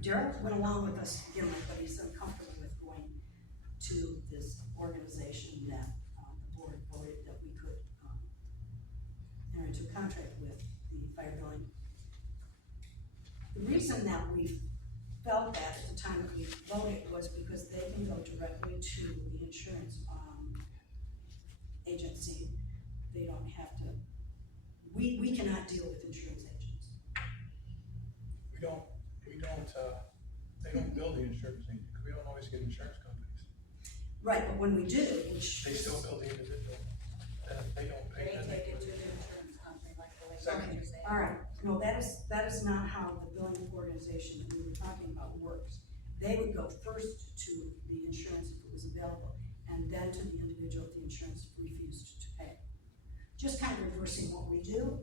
Daryl went along with us to begin with, but he's uncomfortable with going to this organization that, the board voted that we could, enter into a contract with the fire billing. The reason that we felt that at the time that we voted was because they can go directly to the insurance, agency. They don't have to, we cannot deal with insurance agents. We don't, they don't bill the insurance agent, because we don't always get insurance companies. Right, but when we do, which. They still bill the individual, and if they don't pay, then They take they. it to the insurance company like the way Second. you're saying. All right, no, that is not how the billing organization that we were talking about works. They would go first to the insurance if it was available, and then to the individual if the insurance refused to pay. Just kind of reversing what we do.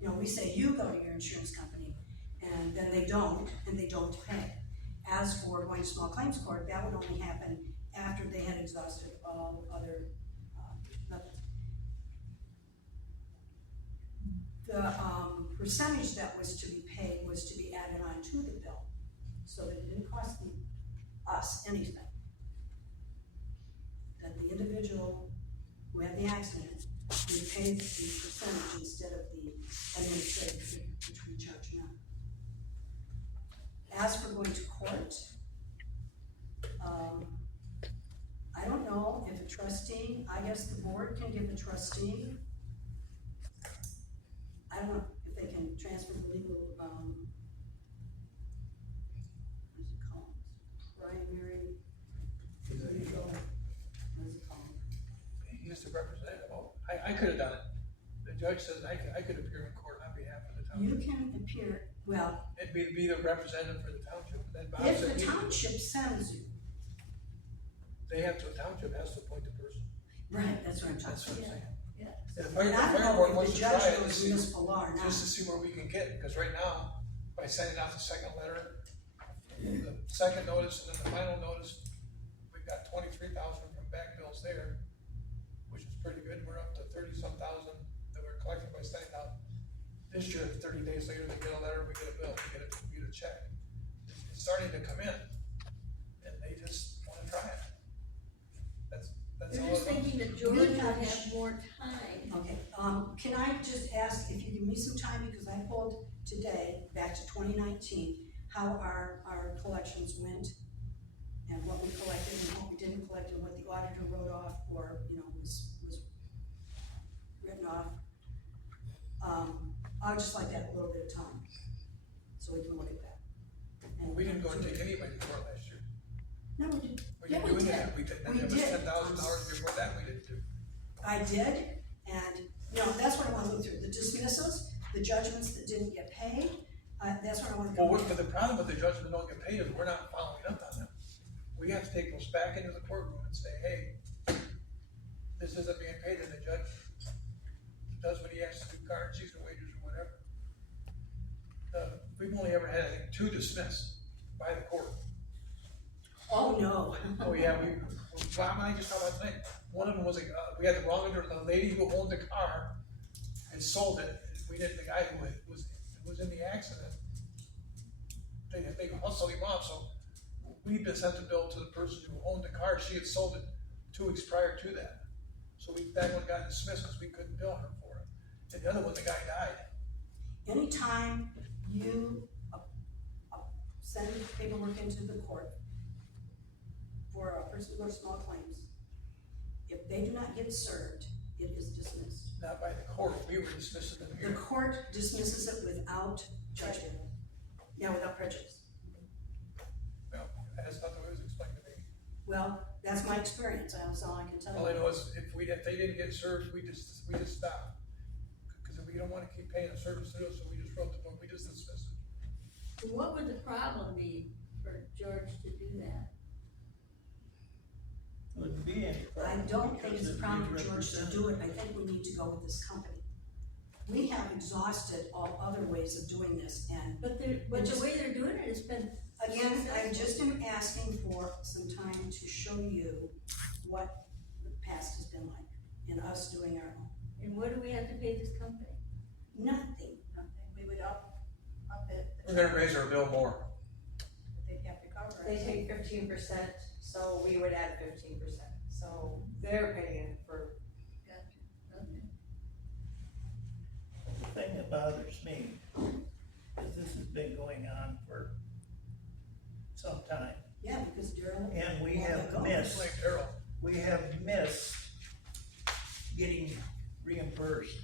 You know, we say, you go to your insurance company, and then they don't pay. As for going to small claims court, that would only happen after they had exhausted all other, methods. The, percentage that was to be paid was to be added on to the bill, so that it didn't cost us anything. tax man, we pay the percentage instead of the administrative fee, which we charge now. As for going to court, I don't know if a trustee, I guess the board can give a trustee, I don't know if they can transfer the legal, what is it called? Primary legal, what is it called? He is the representative. Oh, I could have done it. The judge says I could appear in court on behalf of the You township. can appear, well, It'd be the representative for the township, and then Bob if said the he- township sends you, the township has to appoint the person. right, that's what I'm That's what talking I'm about. saying. Yeah. And the And fire, I fire don't board know wants if to the try judge it to knows see, municipal law or not. just to see where we can get, because right now, by sending out the second letter, the second notice and then the final notice, we've got 23,000 from back bills there, which is pretty good. We're up to 30-some thousand that we're collecting by sending out. This year, 30 days later, they get a letter, we get a bill, we get a check. It's starting to come in, and they just wanna try it. That's They're all just it is. thinking that George would have more time. Okay, can I just ask if you give me some time, because I pulled today, back to 2019, how our collections went, and what we collected and what we didn't collect, and what the auditor wrote off, or, was written off. I would just like to have a little bit of time, so we can look at that. And We didn't go and take anybody to court last year. No, we did. We Yeah, didn't we do did. anything. We did, and We it was did. $10,000 before that we didn't do. I did, and, that's what I want to look through, the dismissals, the judgments that didn't get paid, that's what I want to go Well, with. but the problem with the judgment don't get paid is we're not following up on them. We have to take those back into the courtroom and say, hey, this isn't being paid, and the judge does what he has to do, currencies or wages or whatever. We've only ever had, I think, 2 dismissed by the court. Oh, no. Oh, yeah, Bob and I just talked about tonight, one of them was, we had the wrong address, the lady who owned the car and sold it, we didn't, the guy who was in the accident, they hustled him off, so we just sent the bill to the person who owned the car, she had sold it 2 weeks prior to that. So that one got dismissed because we couldn't bill her for it, and the other one, the guy died. Anytime you send paperwork into the court for a person who goes small claims, if they do not get served, it is dismissed. Not by the court, we were dismissing them The here. court dismisses it without judgment. Yeah, without prejudice. Well, that's not the way it was explained to me. Well, that's my experience, that's all I can tell you. All I know is if they didn't get served, we just stopped. Cause we don't wanna keep paying a service to us, so we just wrote the book, we just dismissed it. What would the problem be for George to do that? Wouldn't be any I problem. don't think because it's a it'd be problem for George to represented. do it, I think we need to go with this company. We have exhausted all other ways of doing this, and But the way they're doing it has been. again, I just am asking for some time to show you what the past has been like, and us doing our own. And what do we have to pay this company? Nothing. We would up it. We're gonna raise our bill more. They'd have to cover They it. take 15%, so we would add 15%, so they're paying for. Okay. The thing that bothers me is this has been going on for some time, Yeah, because Daryl. and we won't let have go. missed, Like Daryl, getting reimbursed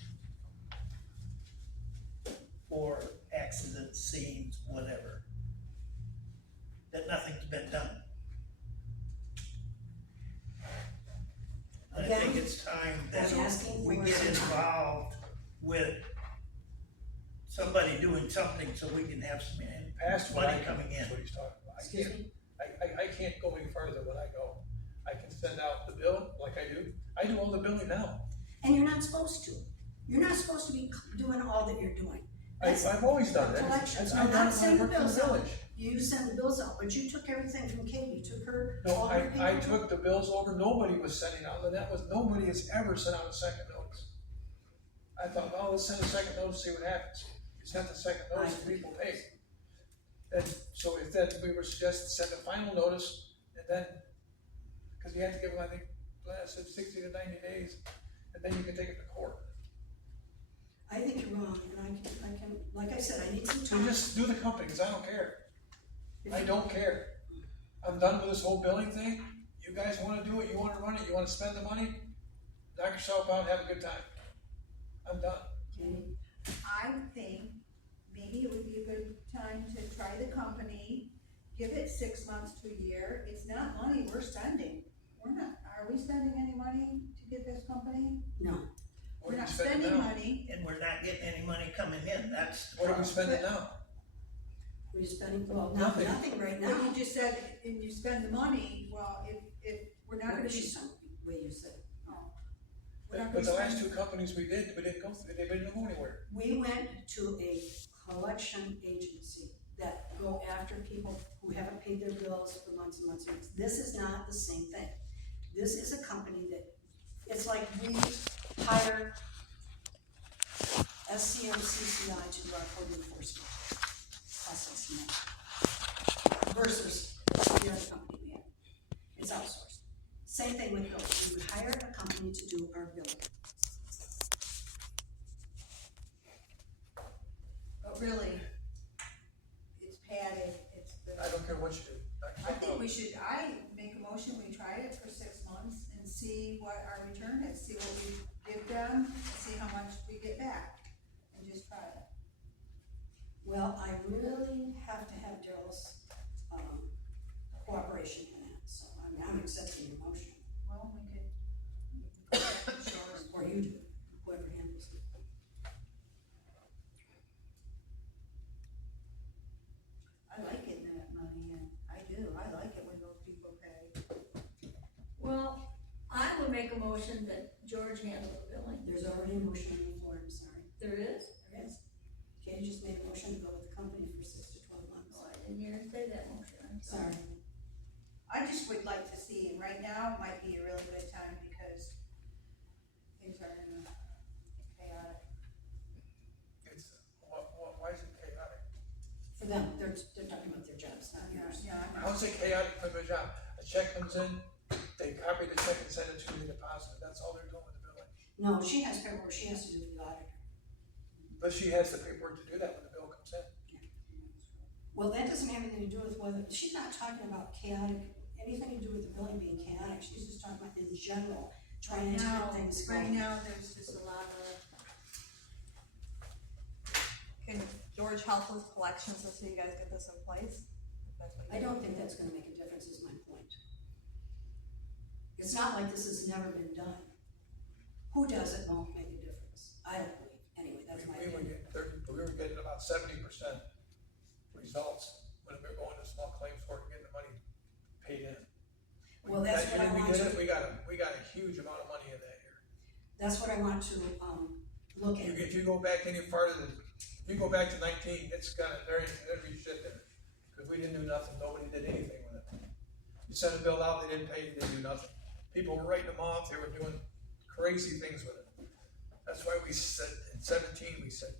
for accidents, scenes, whatever. That nothing's been done. I think Again, it's time I'm that asking we for get some time. involved with somebody doing something so we can have some past what money I coming in. That's what he's talking about. Excuse me? I can't go any further when I go. I can send out the bill like I do. I do all the billing now. And you're not supposed to. You're not supposed to be doing all that you're doing. That's- I've always done that. Collections, I've no, done not it when I send the worked in the bills out. village. You send the bills out, but you took everything from Katie, you took her. No, all her I paperwork. took the bills over, nobody was sending out, and nobody has ever sent out a second notice. I thought, oh, let's send a second notice, see what happens. We sent the second notice, and people paid. And so if then we were suggested to send a final notice, and then, cause you have to give them, I think, last 60 to 90 days, and then you can take it to court. I think you're wrong, and I can, like I said, I need some So time. just do the company, cause I don't care. I don't care. I'm done with this whole billing thing. You guys wanna do it, you wanna run it, you wanna spend the money, knock yourself out, have a good time. I'm done. Okay. I think maybe it would be a good time to try the company, give it 6 months to a year. It's not money we're spending. Are we spending any money to get this company? No, What We're are we not spending spending now? money. And we're not getting any money coming in, that's the What are we problem. spending now? we're spending, well, Nothing. nothing right But now. you just said, and you spend the money, well, if we're not What gonna did be. she say, the way you said it? We're not But gonna the last spend- two companies we didn't go through, they didn't go anywhere. We went to a collection agency that go after people who haven't paid their bills for months and months and months. This is not the same thing. This is a company that, it's like we hire SCMCCI to do our code enforcement process now versus the other company we have. It's outsourced. Same thing with bills. We hire a company to do our billing. But really, it's padded, it's the. I don't care what you do. I think we should, I make a motion, we try it for 6 months and see what our return is, see what we give them, see how much we get back, and just try it. Well, I really have to have Daryl's, cooperation in that, so I'm accepting your motion, Well, we could. Sure. or you do, whoever handles it. I like getting that money in, I do, I like it when those people pay. Well, I would make a motion that George handle the billing. There's already a motion on the floor, I'm sorry. There is? There is. Katie just made a motion to go with the company for 6 to 12 months. Oh, I didn't hear her say that motion, I'm sorry. Sorry. I just would like to see, and right now might be a really good time because things are in a chaotic. It's, why is it chaotic? For them, they're talking about their jobs, not yours. Yeah, How's it chaotic for their job? A check comes in, they copy the check and send it to me, deposit, that's all they're doing with the billing. No, she has paperwork she has to do with the auditor. But she has the paperwork to do that when the bill comes in. Well, that doesn't have anything to do with whether, she's not talking about chaotic, anything to do with the billing being chaotic, she's just talking about in general, trying to get things right going. now, there's just a lot of. Can George help with collections until you guys get this in place? I don't think that's gonna make a difference, is my point. It's not like this has never been done. Who does it won't make a difference, I don't believe, anyway, that's my We were opinion. getting we were getting about 70% results when we were going to small claims court and getting the money paid in. Well, that's what I want We did to- it, we got a huge amount of money in that year. That's what I want to, look at. If you go back any farther than, if you go back to 19, it's got, there'd be shit there. Cause we didn't do nothing, nobody did anything with it. You sent a bill out, they didn't pay, they didn't do nothing. People were writing them off, they were doing crazy things with it. That's why we said, in 17, we said,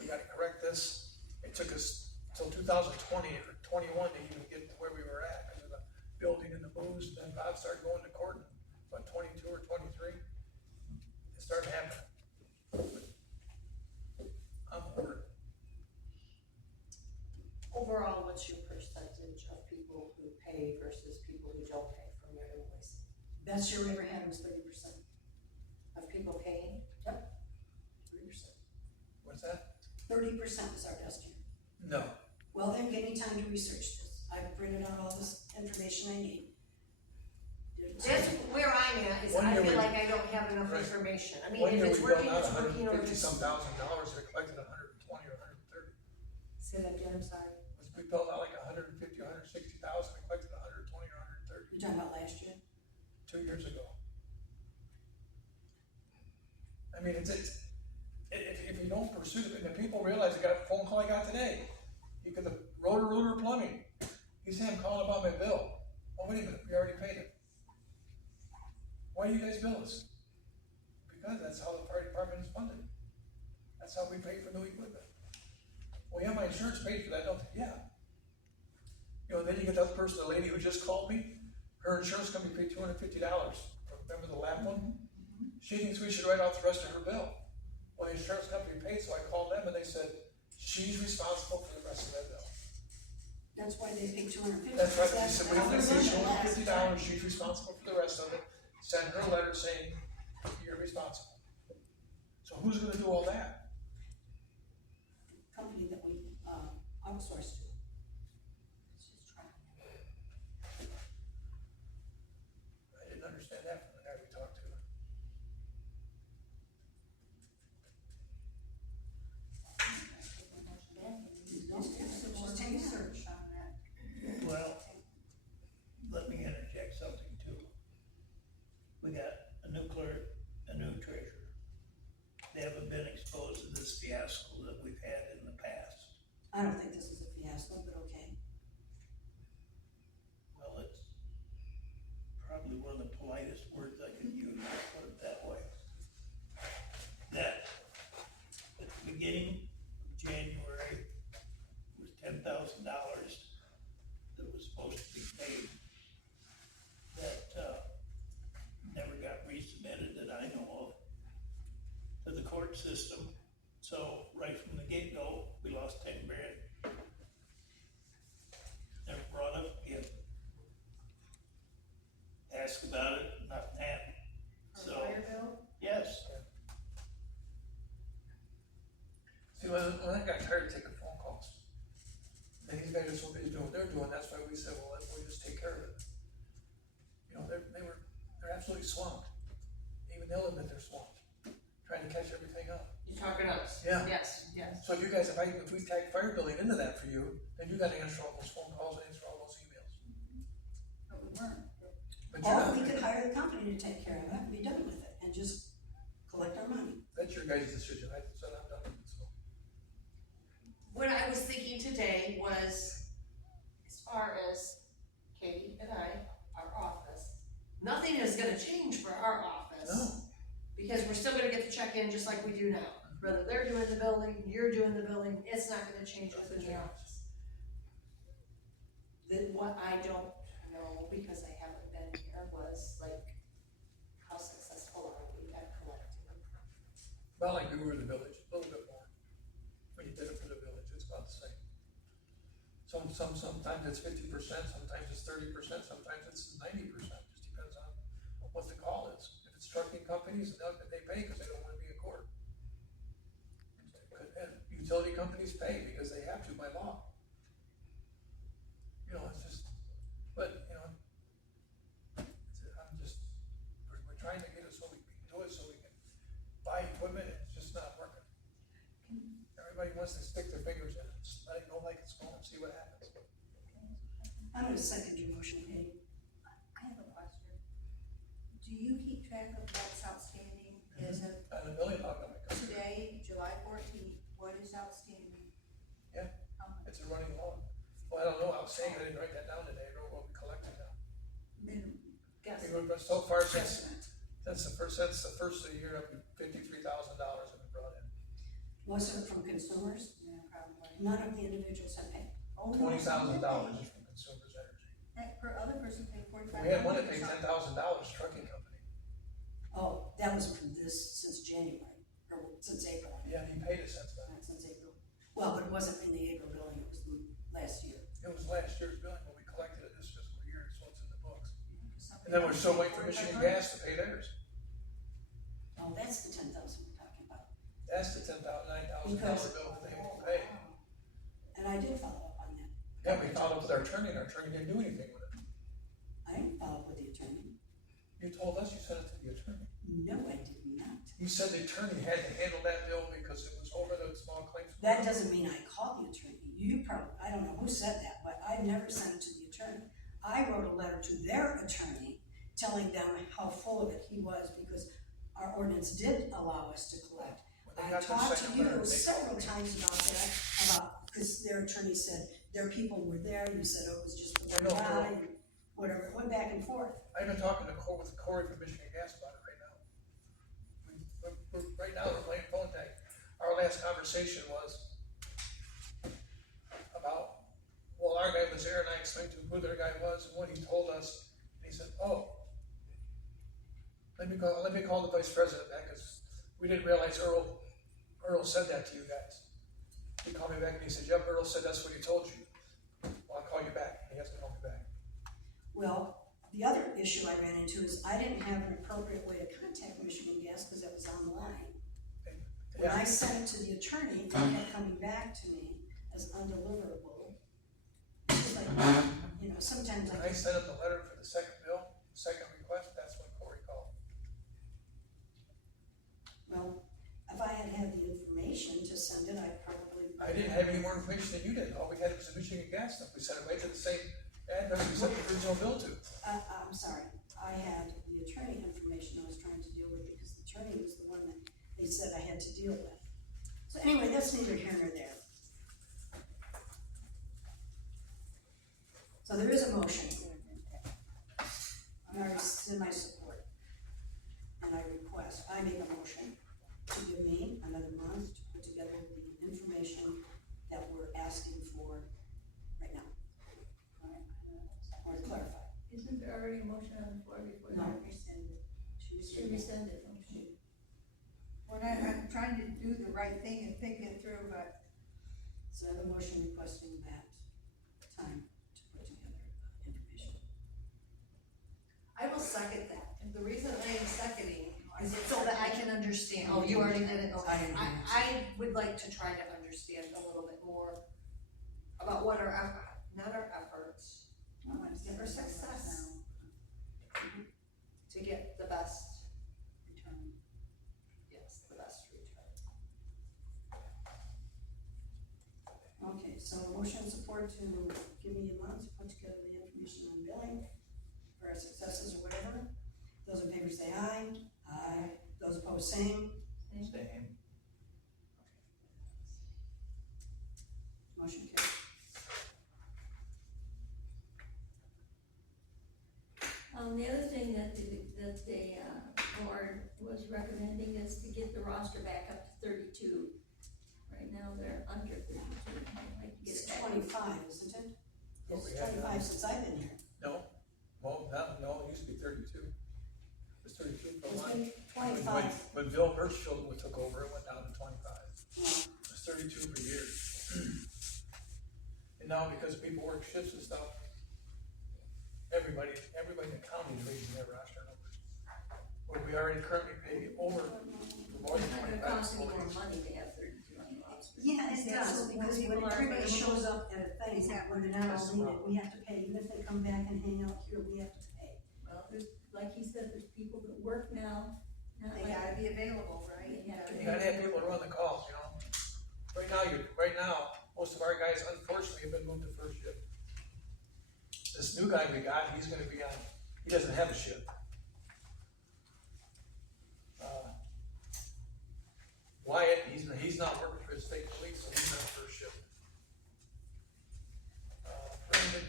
we gotta correct this. It took us till 2020 or 21 to even get to where we were at, because of the building and the booze, and then Bob started going to court, about 22 or 23. It started happening. I'm over it. Overall, what's your percentage of people who pay versus people who don't pay from their invoice? Best year we ever had was 30%. Of people paying? 30%. What's that? 30% was our best year. No. Well, then give me time to research this. I've printed out all this information I need. That's where I'm at, is One I year feel we- like I don't have enough Right. information. I mean, One if year it's we working, billed out it's working, or if $150 it's. some thousand dollars, we collected 120 or 130. Say that again, I'm sorry. We billed out like 150, 160,000, we collected 120 or 130 You're talking about last year? 2 years ago. I mean, if you don't pursue it, and the people realize, I got a phone call I got today, you could have Rotor Plumbing. He said, I'm calling about my bill. Oh, wait a minute, we already paid it. Why do you guys bill us? Because that's how the fire department is funded. That's how we pay for new equipment. Well, yeah, my insurance paid for that, don't they? Yeah. You know, then you get the other person, the lady who just called me, her insurance company paid $250. Remember the lab one? She thinks we should write off the rest of her bill. Well, the insurance company paid, so I called them and they said, she's responsible for the rest of that bill. That's why they pay $250. That's right, they said, we only pay $250, she's responsible for the rest of it. Send her a letter saying, you're responsible. So who's gonna do all that? Company that we, outsource to. I didn't understand that from the guy we talked to. Just take a search. on that. Well, let me interject something too. We got a new clerk, a new treasurer. They haven't been exposed to this fiasco that we've had in the past. I don't think this is a fiasco, but okay. Well, it's probably one of the politest words I could use, put it that way. That at the beginning of January was $10,000 that was supposed to be paid that, never got resubmitted that I know of to the court system. So right from the get-go, we lost 10 grand. Never brought up again. Ask about it, nothing happened. So, Fire bill? yes, See, when I got tired of taking phone calls, and these guys are so busy doing what they're doing, that's why we said, well, we'll just take care of it. You know, they're absolutely swamped. Even they'll admit they're swamped, trying to catch everything up. You're talking us? Yeah. Yes, yes. So you guys, if we tag fire billing into that for you, then you gotta answer all those phone calls and answer all those emails. But we weren't. But you're Or not, we could hire the company to take care of it and be done with it and just collect our money. that's your guys' decision, I said I'm done with it, so. What I was thinking today was, as far as Katie and I, our office, nothing is gonna change for our office. No. Because we're still gonna get the check in just like we do now. Whether they're doing the building, you're doing the building, it's not gonna change within the office. Then what I don't know, because I haven't been here, was like, how successful are we at collecting? About like we were in the village, a little bit more. When you did it for the village, it's about the same. Sometimes it's 50%, sometimes it's 30%, sometimes it's 90%, just depends on what the call is. If it's trucking companies, they pay because they don't wanna be in court. And utility companies pay because they have to by law. You know, it's just, but, you know, we're trying to get it so we can do it, so we can buy equipment, and it's just not working. Everybody wants to stick their fingers in it, just let it go like it's going, and see what happens. I'm gonna second your motion, Katie. I have a question. Do you keep track of what's outstanding as of And $1 million on my computer, today, July 14th? What is outstanding? Yeah. How much? it's a running loan. Well, I don't know, I was saying, I didn't write that down today, I wrote what we collected now. Minimum. Guess. But so far, since the first of the year, up to $53,000 have been brought in. Was it from consumers? Yeah, probably. None of the individuals have paid. Oh, no, $20,000 some is did from Consumers Energy. pay. That other person paid 45. We had one that paid $10,000, trucking company. Oh, that was from this, since January, or since April. Yeah, he paid us since then. Not since April. Well, but it wasn't in the April billing, it was the last year. It was last year's billing, but we collected it this fiscal year, so it's in the books. Somebody And then we're still paid waiting for Michigan 4,500. Gas to pay theirs. Oh, that's the 10,000 we're talking about. That's the $9,000 Because- bill that they won't pay. And I did follow up on that. Yeah, we followed up with our attorney, and our attorney didn't do anything with it. I didn't follow up with the attorney. You told us you sent it to the attorney. No, I did not. You said the attorney had to handle that bill because it was over the small claims. That doesn't mean I called the attorney. You probably, I don't know who said that, but I never sent it to the attorney. I wrote a letter to their attorney telling them how full of it he was because our ordinance did allow us to collect. When they I got their talked to second you letter, they several called me. times about that, because their attorney said their people were there, you said it was just I know, why, girl. and whatever, it went back and forth. I've been talking with Corey from Michigan Gas about it right now. Right now, we're playing phone tag. Our last conversation was about, well, our guy was there and I explained to him who their guy was and what he told us. And he said, oh, let let me call the vice president back, cause we didn't realize Earl said that to you guys. He called me back and he said, yep, Earl said that's what he told you. Well, I'll call you back. He hasn't called me back. Well, the other issue I ran into is I didn't have an appropriate way to contact Michigan Gas because it was online. When I sent it to the attorney, it kept coming back to me as undeliverable. It's like, you know, sometimes When I sent him the letter for the second bill, second request, that's when Corey called. well, if I had had the information to send it, I probably. I didn't have any more information than you did. All we had was the Michigan gas stuff. We sent it right to the same address we sent the original bill to. I'm sorry, I had the attorney information I was trying to deal with because the attorney was the one that they said I had to deal with. So anyway, that's neither here nor there. So there is a motion. I rescind my support. And I make a motion to give me another month to put together the information that we're asking for right now. Or to clarify. Isn't there already a motion on the floor before No. that rescinded? She rescinded, don't she? When I'm trying to do the right thing and think it through, but So I have a motion requesting that time to put together information. I will second that. And the reason I am seconding is so that I can understand. Oh, you already did it? I Okay. didn't. I would like to try to understand a little bit more about what our, not our efforts, our success to get the best, Return. yes, the best return. Okay, so motion and support to give me a month to put together the information on billing for our successes or whatever. Those in favor say aye. Aye. Those opposed, same. Same. Motion carries. The other thing that the board was recommending is to get the roster back up to 32. Right now, they're under 32. I'd like to get It's it back. 25, isn't it? Oh, It's we had 25 since I've been here. No, well, no, it used to be 32. It was 32 for a It's while. been 25. When Bill Hirschfield took over, it went down to 25. Well, It was 32 for years. And now because people work shifts and stuff, everybody in the county is raising their roster numbers. Where we already currently pay over for more It's than not gonna 25 cost any more employees. money to have 32 on the roster. Yeah, it Yeah, so does, because when when people are everybody available- shows up at a thing, when they're not all needed, we have to pay, even if they come back and hang out here, we have to pay. Well, there's, like he said, there's people that work now, not they like. gotta be available, right? They have to You gotta have people to run the calls, you know? Right now, most of our guys unfortunately have been moved to first shift. This new guy we got, he's gonna be on, he doesn't have a shift. Wyatt, he's not working for the state police, so he's not first shift. Brandon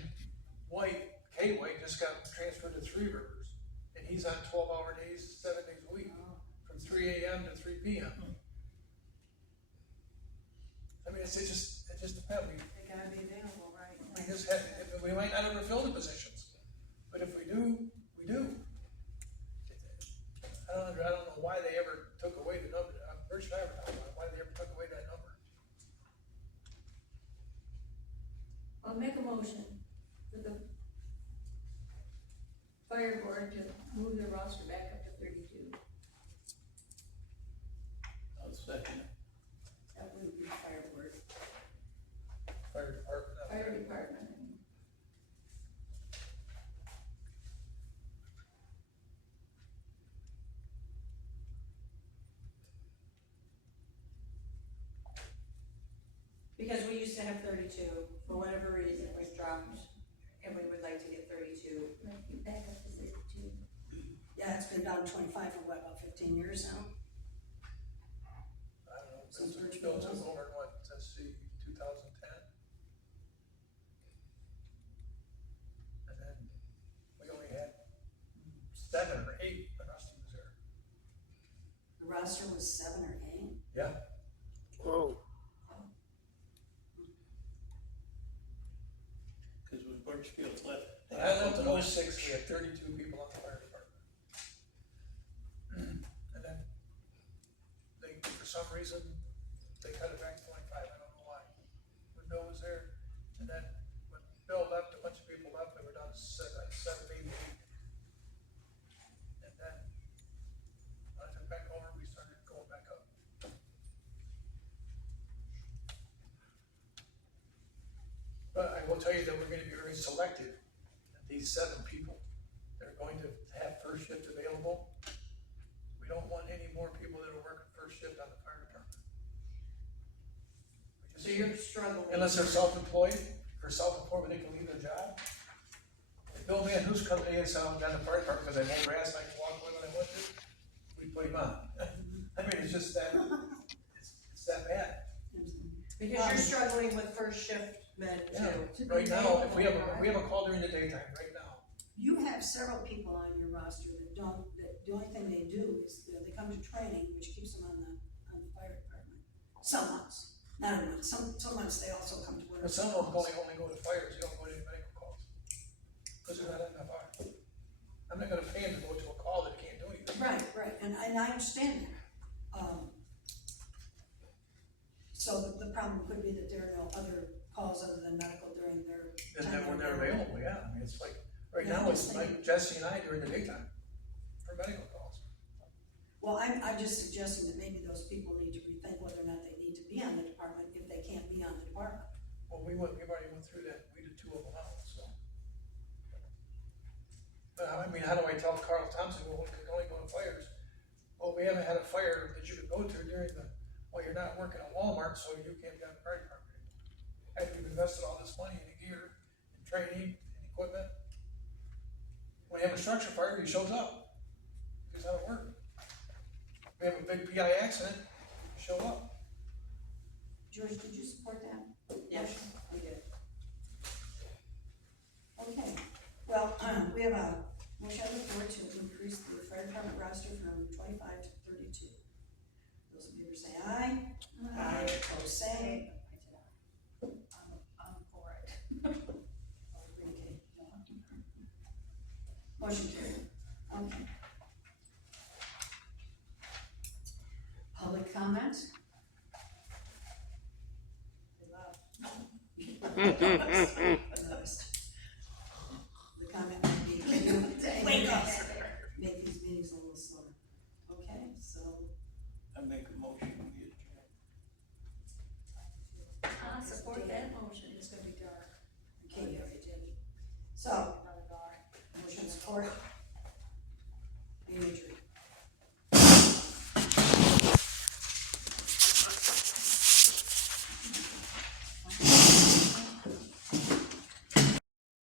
White, K White, just got transferred to Three Rivers, and he's on 12-hour days, 7 days a week, from 3 AM to 3 PM. I mean, it just depends. They gotta be available, right? We might not ever fill the positions, but if we do, we do. I don't know why they ever took away the number. Rich and I were talking about why they ever took away that number. I'll make a motion for the fire board to move the roster back up to 32. I'll second it. That would be fire board. Fire department. Fire department, I mean. Because we used to have 32, for whatever reason it was dropped, and we would like to get 32. Like, get back up to 32. Yeah, it's been down 25 for what, about 15 years now? I don't know, Since Rich Bill Bill took was- over in what, let's see, 2010? And then we only had 7 or 8 when Rusty was there. The roster was 7 or 8. Yeah. Whoa. Cause when Birchfield left. When I left in 06, we had 32 people on the fire department. reason, they cut it back to 25, I don't know why. When Bill was there, and then when Bill left, a bunch of people left, they were down to seven, maybe 8. And then, when I took back over, we started going back up. But I will tell you that we're gonna be very selective, that these 7 people that are going to have first shift available, we don't want any more people that are working first shift on the fire department. We So just- you're struggling. Unless they're self-employed, where they can leave their job. If Bill Man, who's company is down the fire department, because I mow grass, and I can walk away when I want to, we put him on. I mean, it's just that, it's that bad. Because you're struggling with first shift men Yeah, too. right now, if we have a call during the daytime, right now, You have several people on your roster that don't, that the only thing they do is, they come to training, which keeps them on the fire department. Some months, not every month, some months they also come to work. but some of them only go to fires, they don't go to any medical calls. Because they're not MFR. I'm not gonna pay them to go to a call that can't do anything. Right, and I understand that. So the problem could be that there are no other calls other than medical during their And time. then when they're available, yeah, I mean, it's like, right Yeah, now, it's just like Jesse and I during the daytime, for medical calls. Well, I'm just suggesting that maybe those people need to rethink whether or not they need to be on the department if they can't be on the department. Well, we've already went through that, we did 2 of them out, so. But I mean, how do I tell Carl Thompson, well, we can only go to fires? Well, we haven't had a fire that you could go to during well, you're not working at Walmart, so you can't be on the fire department anymore. After you've invested all this money in gear, and training, and equipment. When you have a structure fire, he shows up. He's out of work. We have a big PI accident, show up. George, did you support that? Yes, we did. Okay, well, we have a motion on the floor to increase the fire department roster from 25 to 32. Those in favor say aye. Aye. Opposed, say. I'm for it. Okay. Motion carried. Okay. Public comment? They left.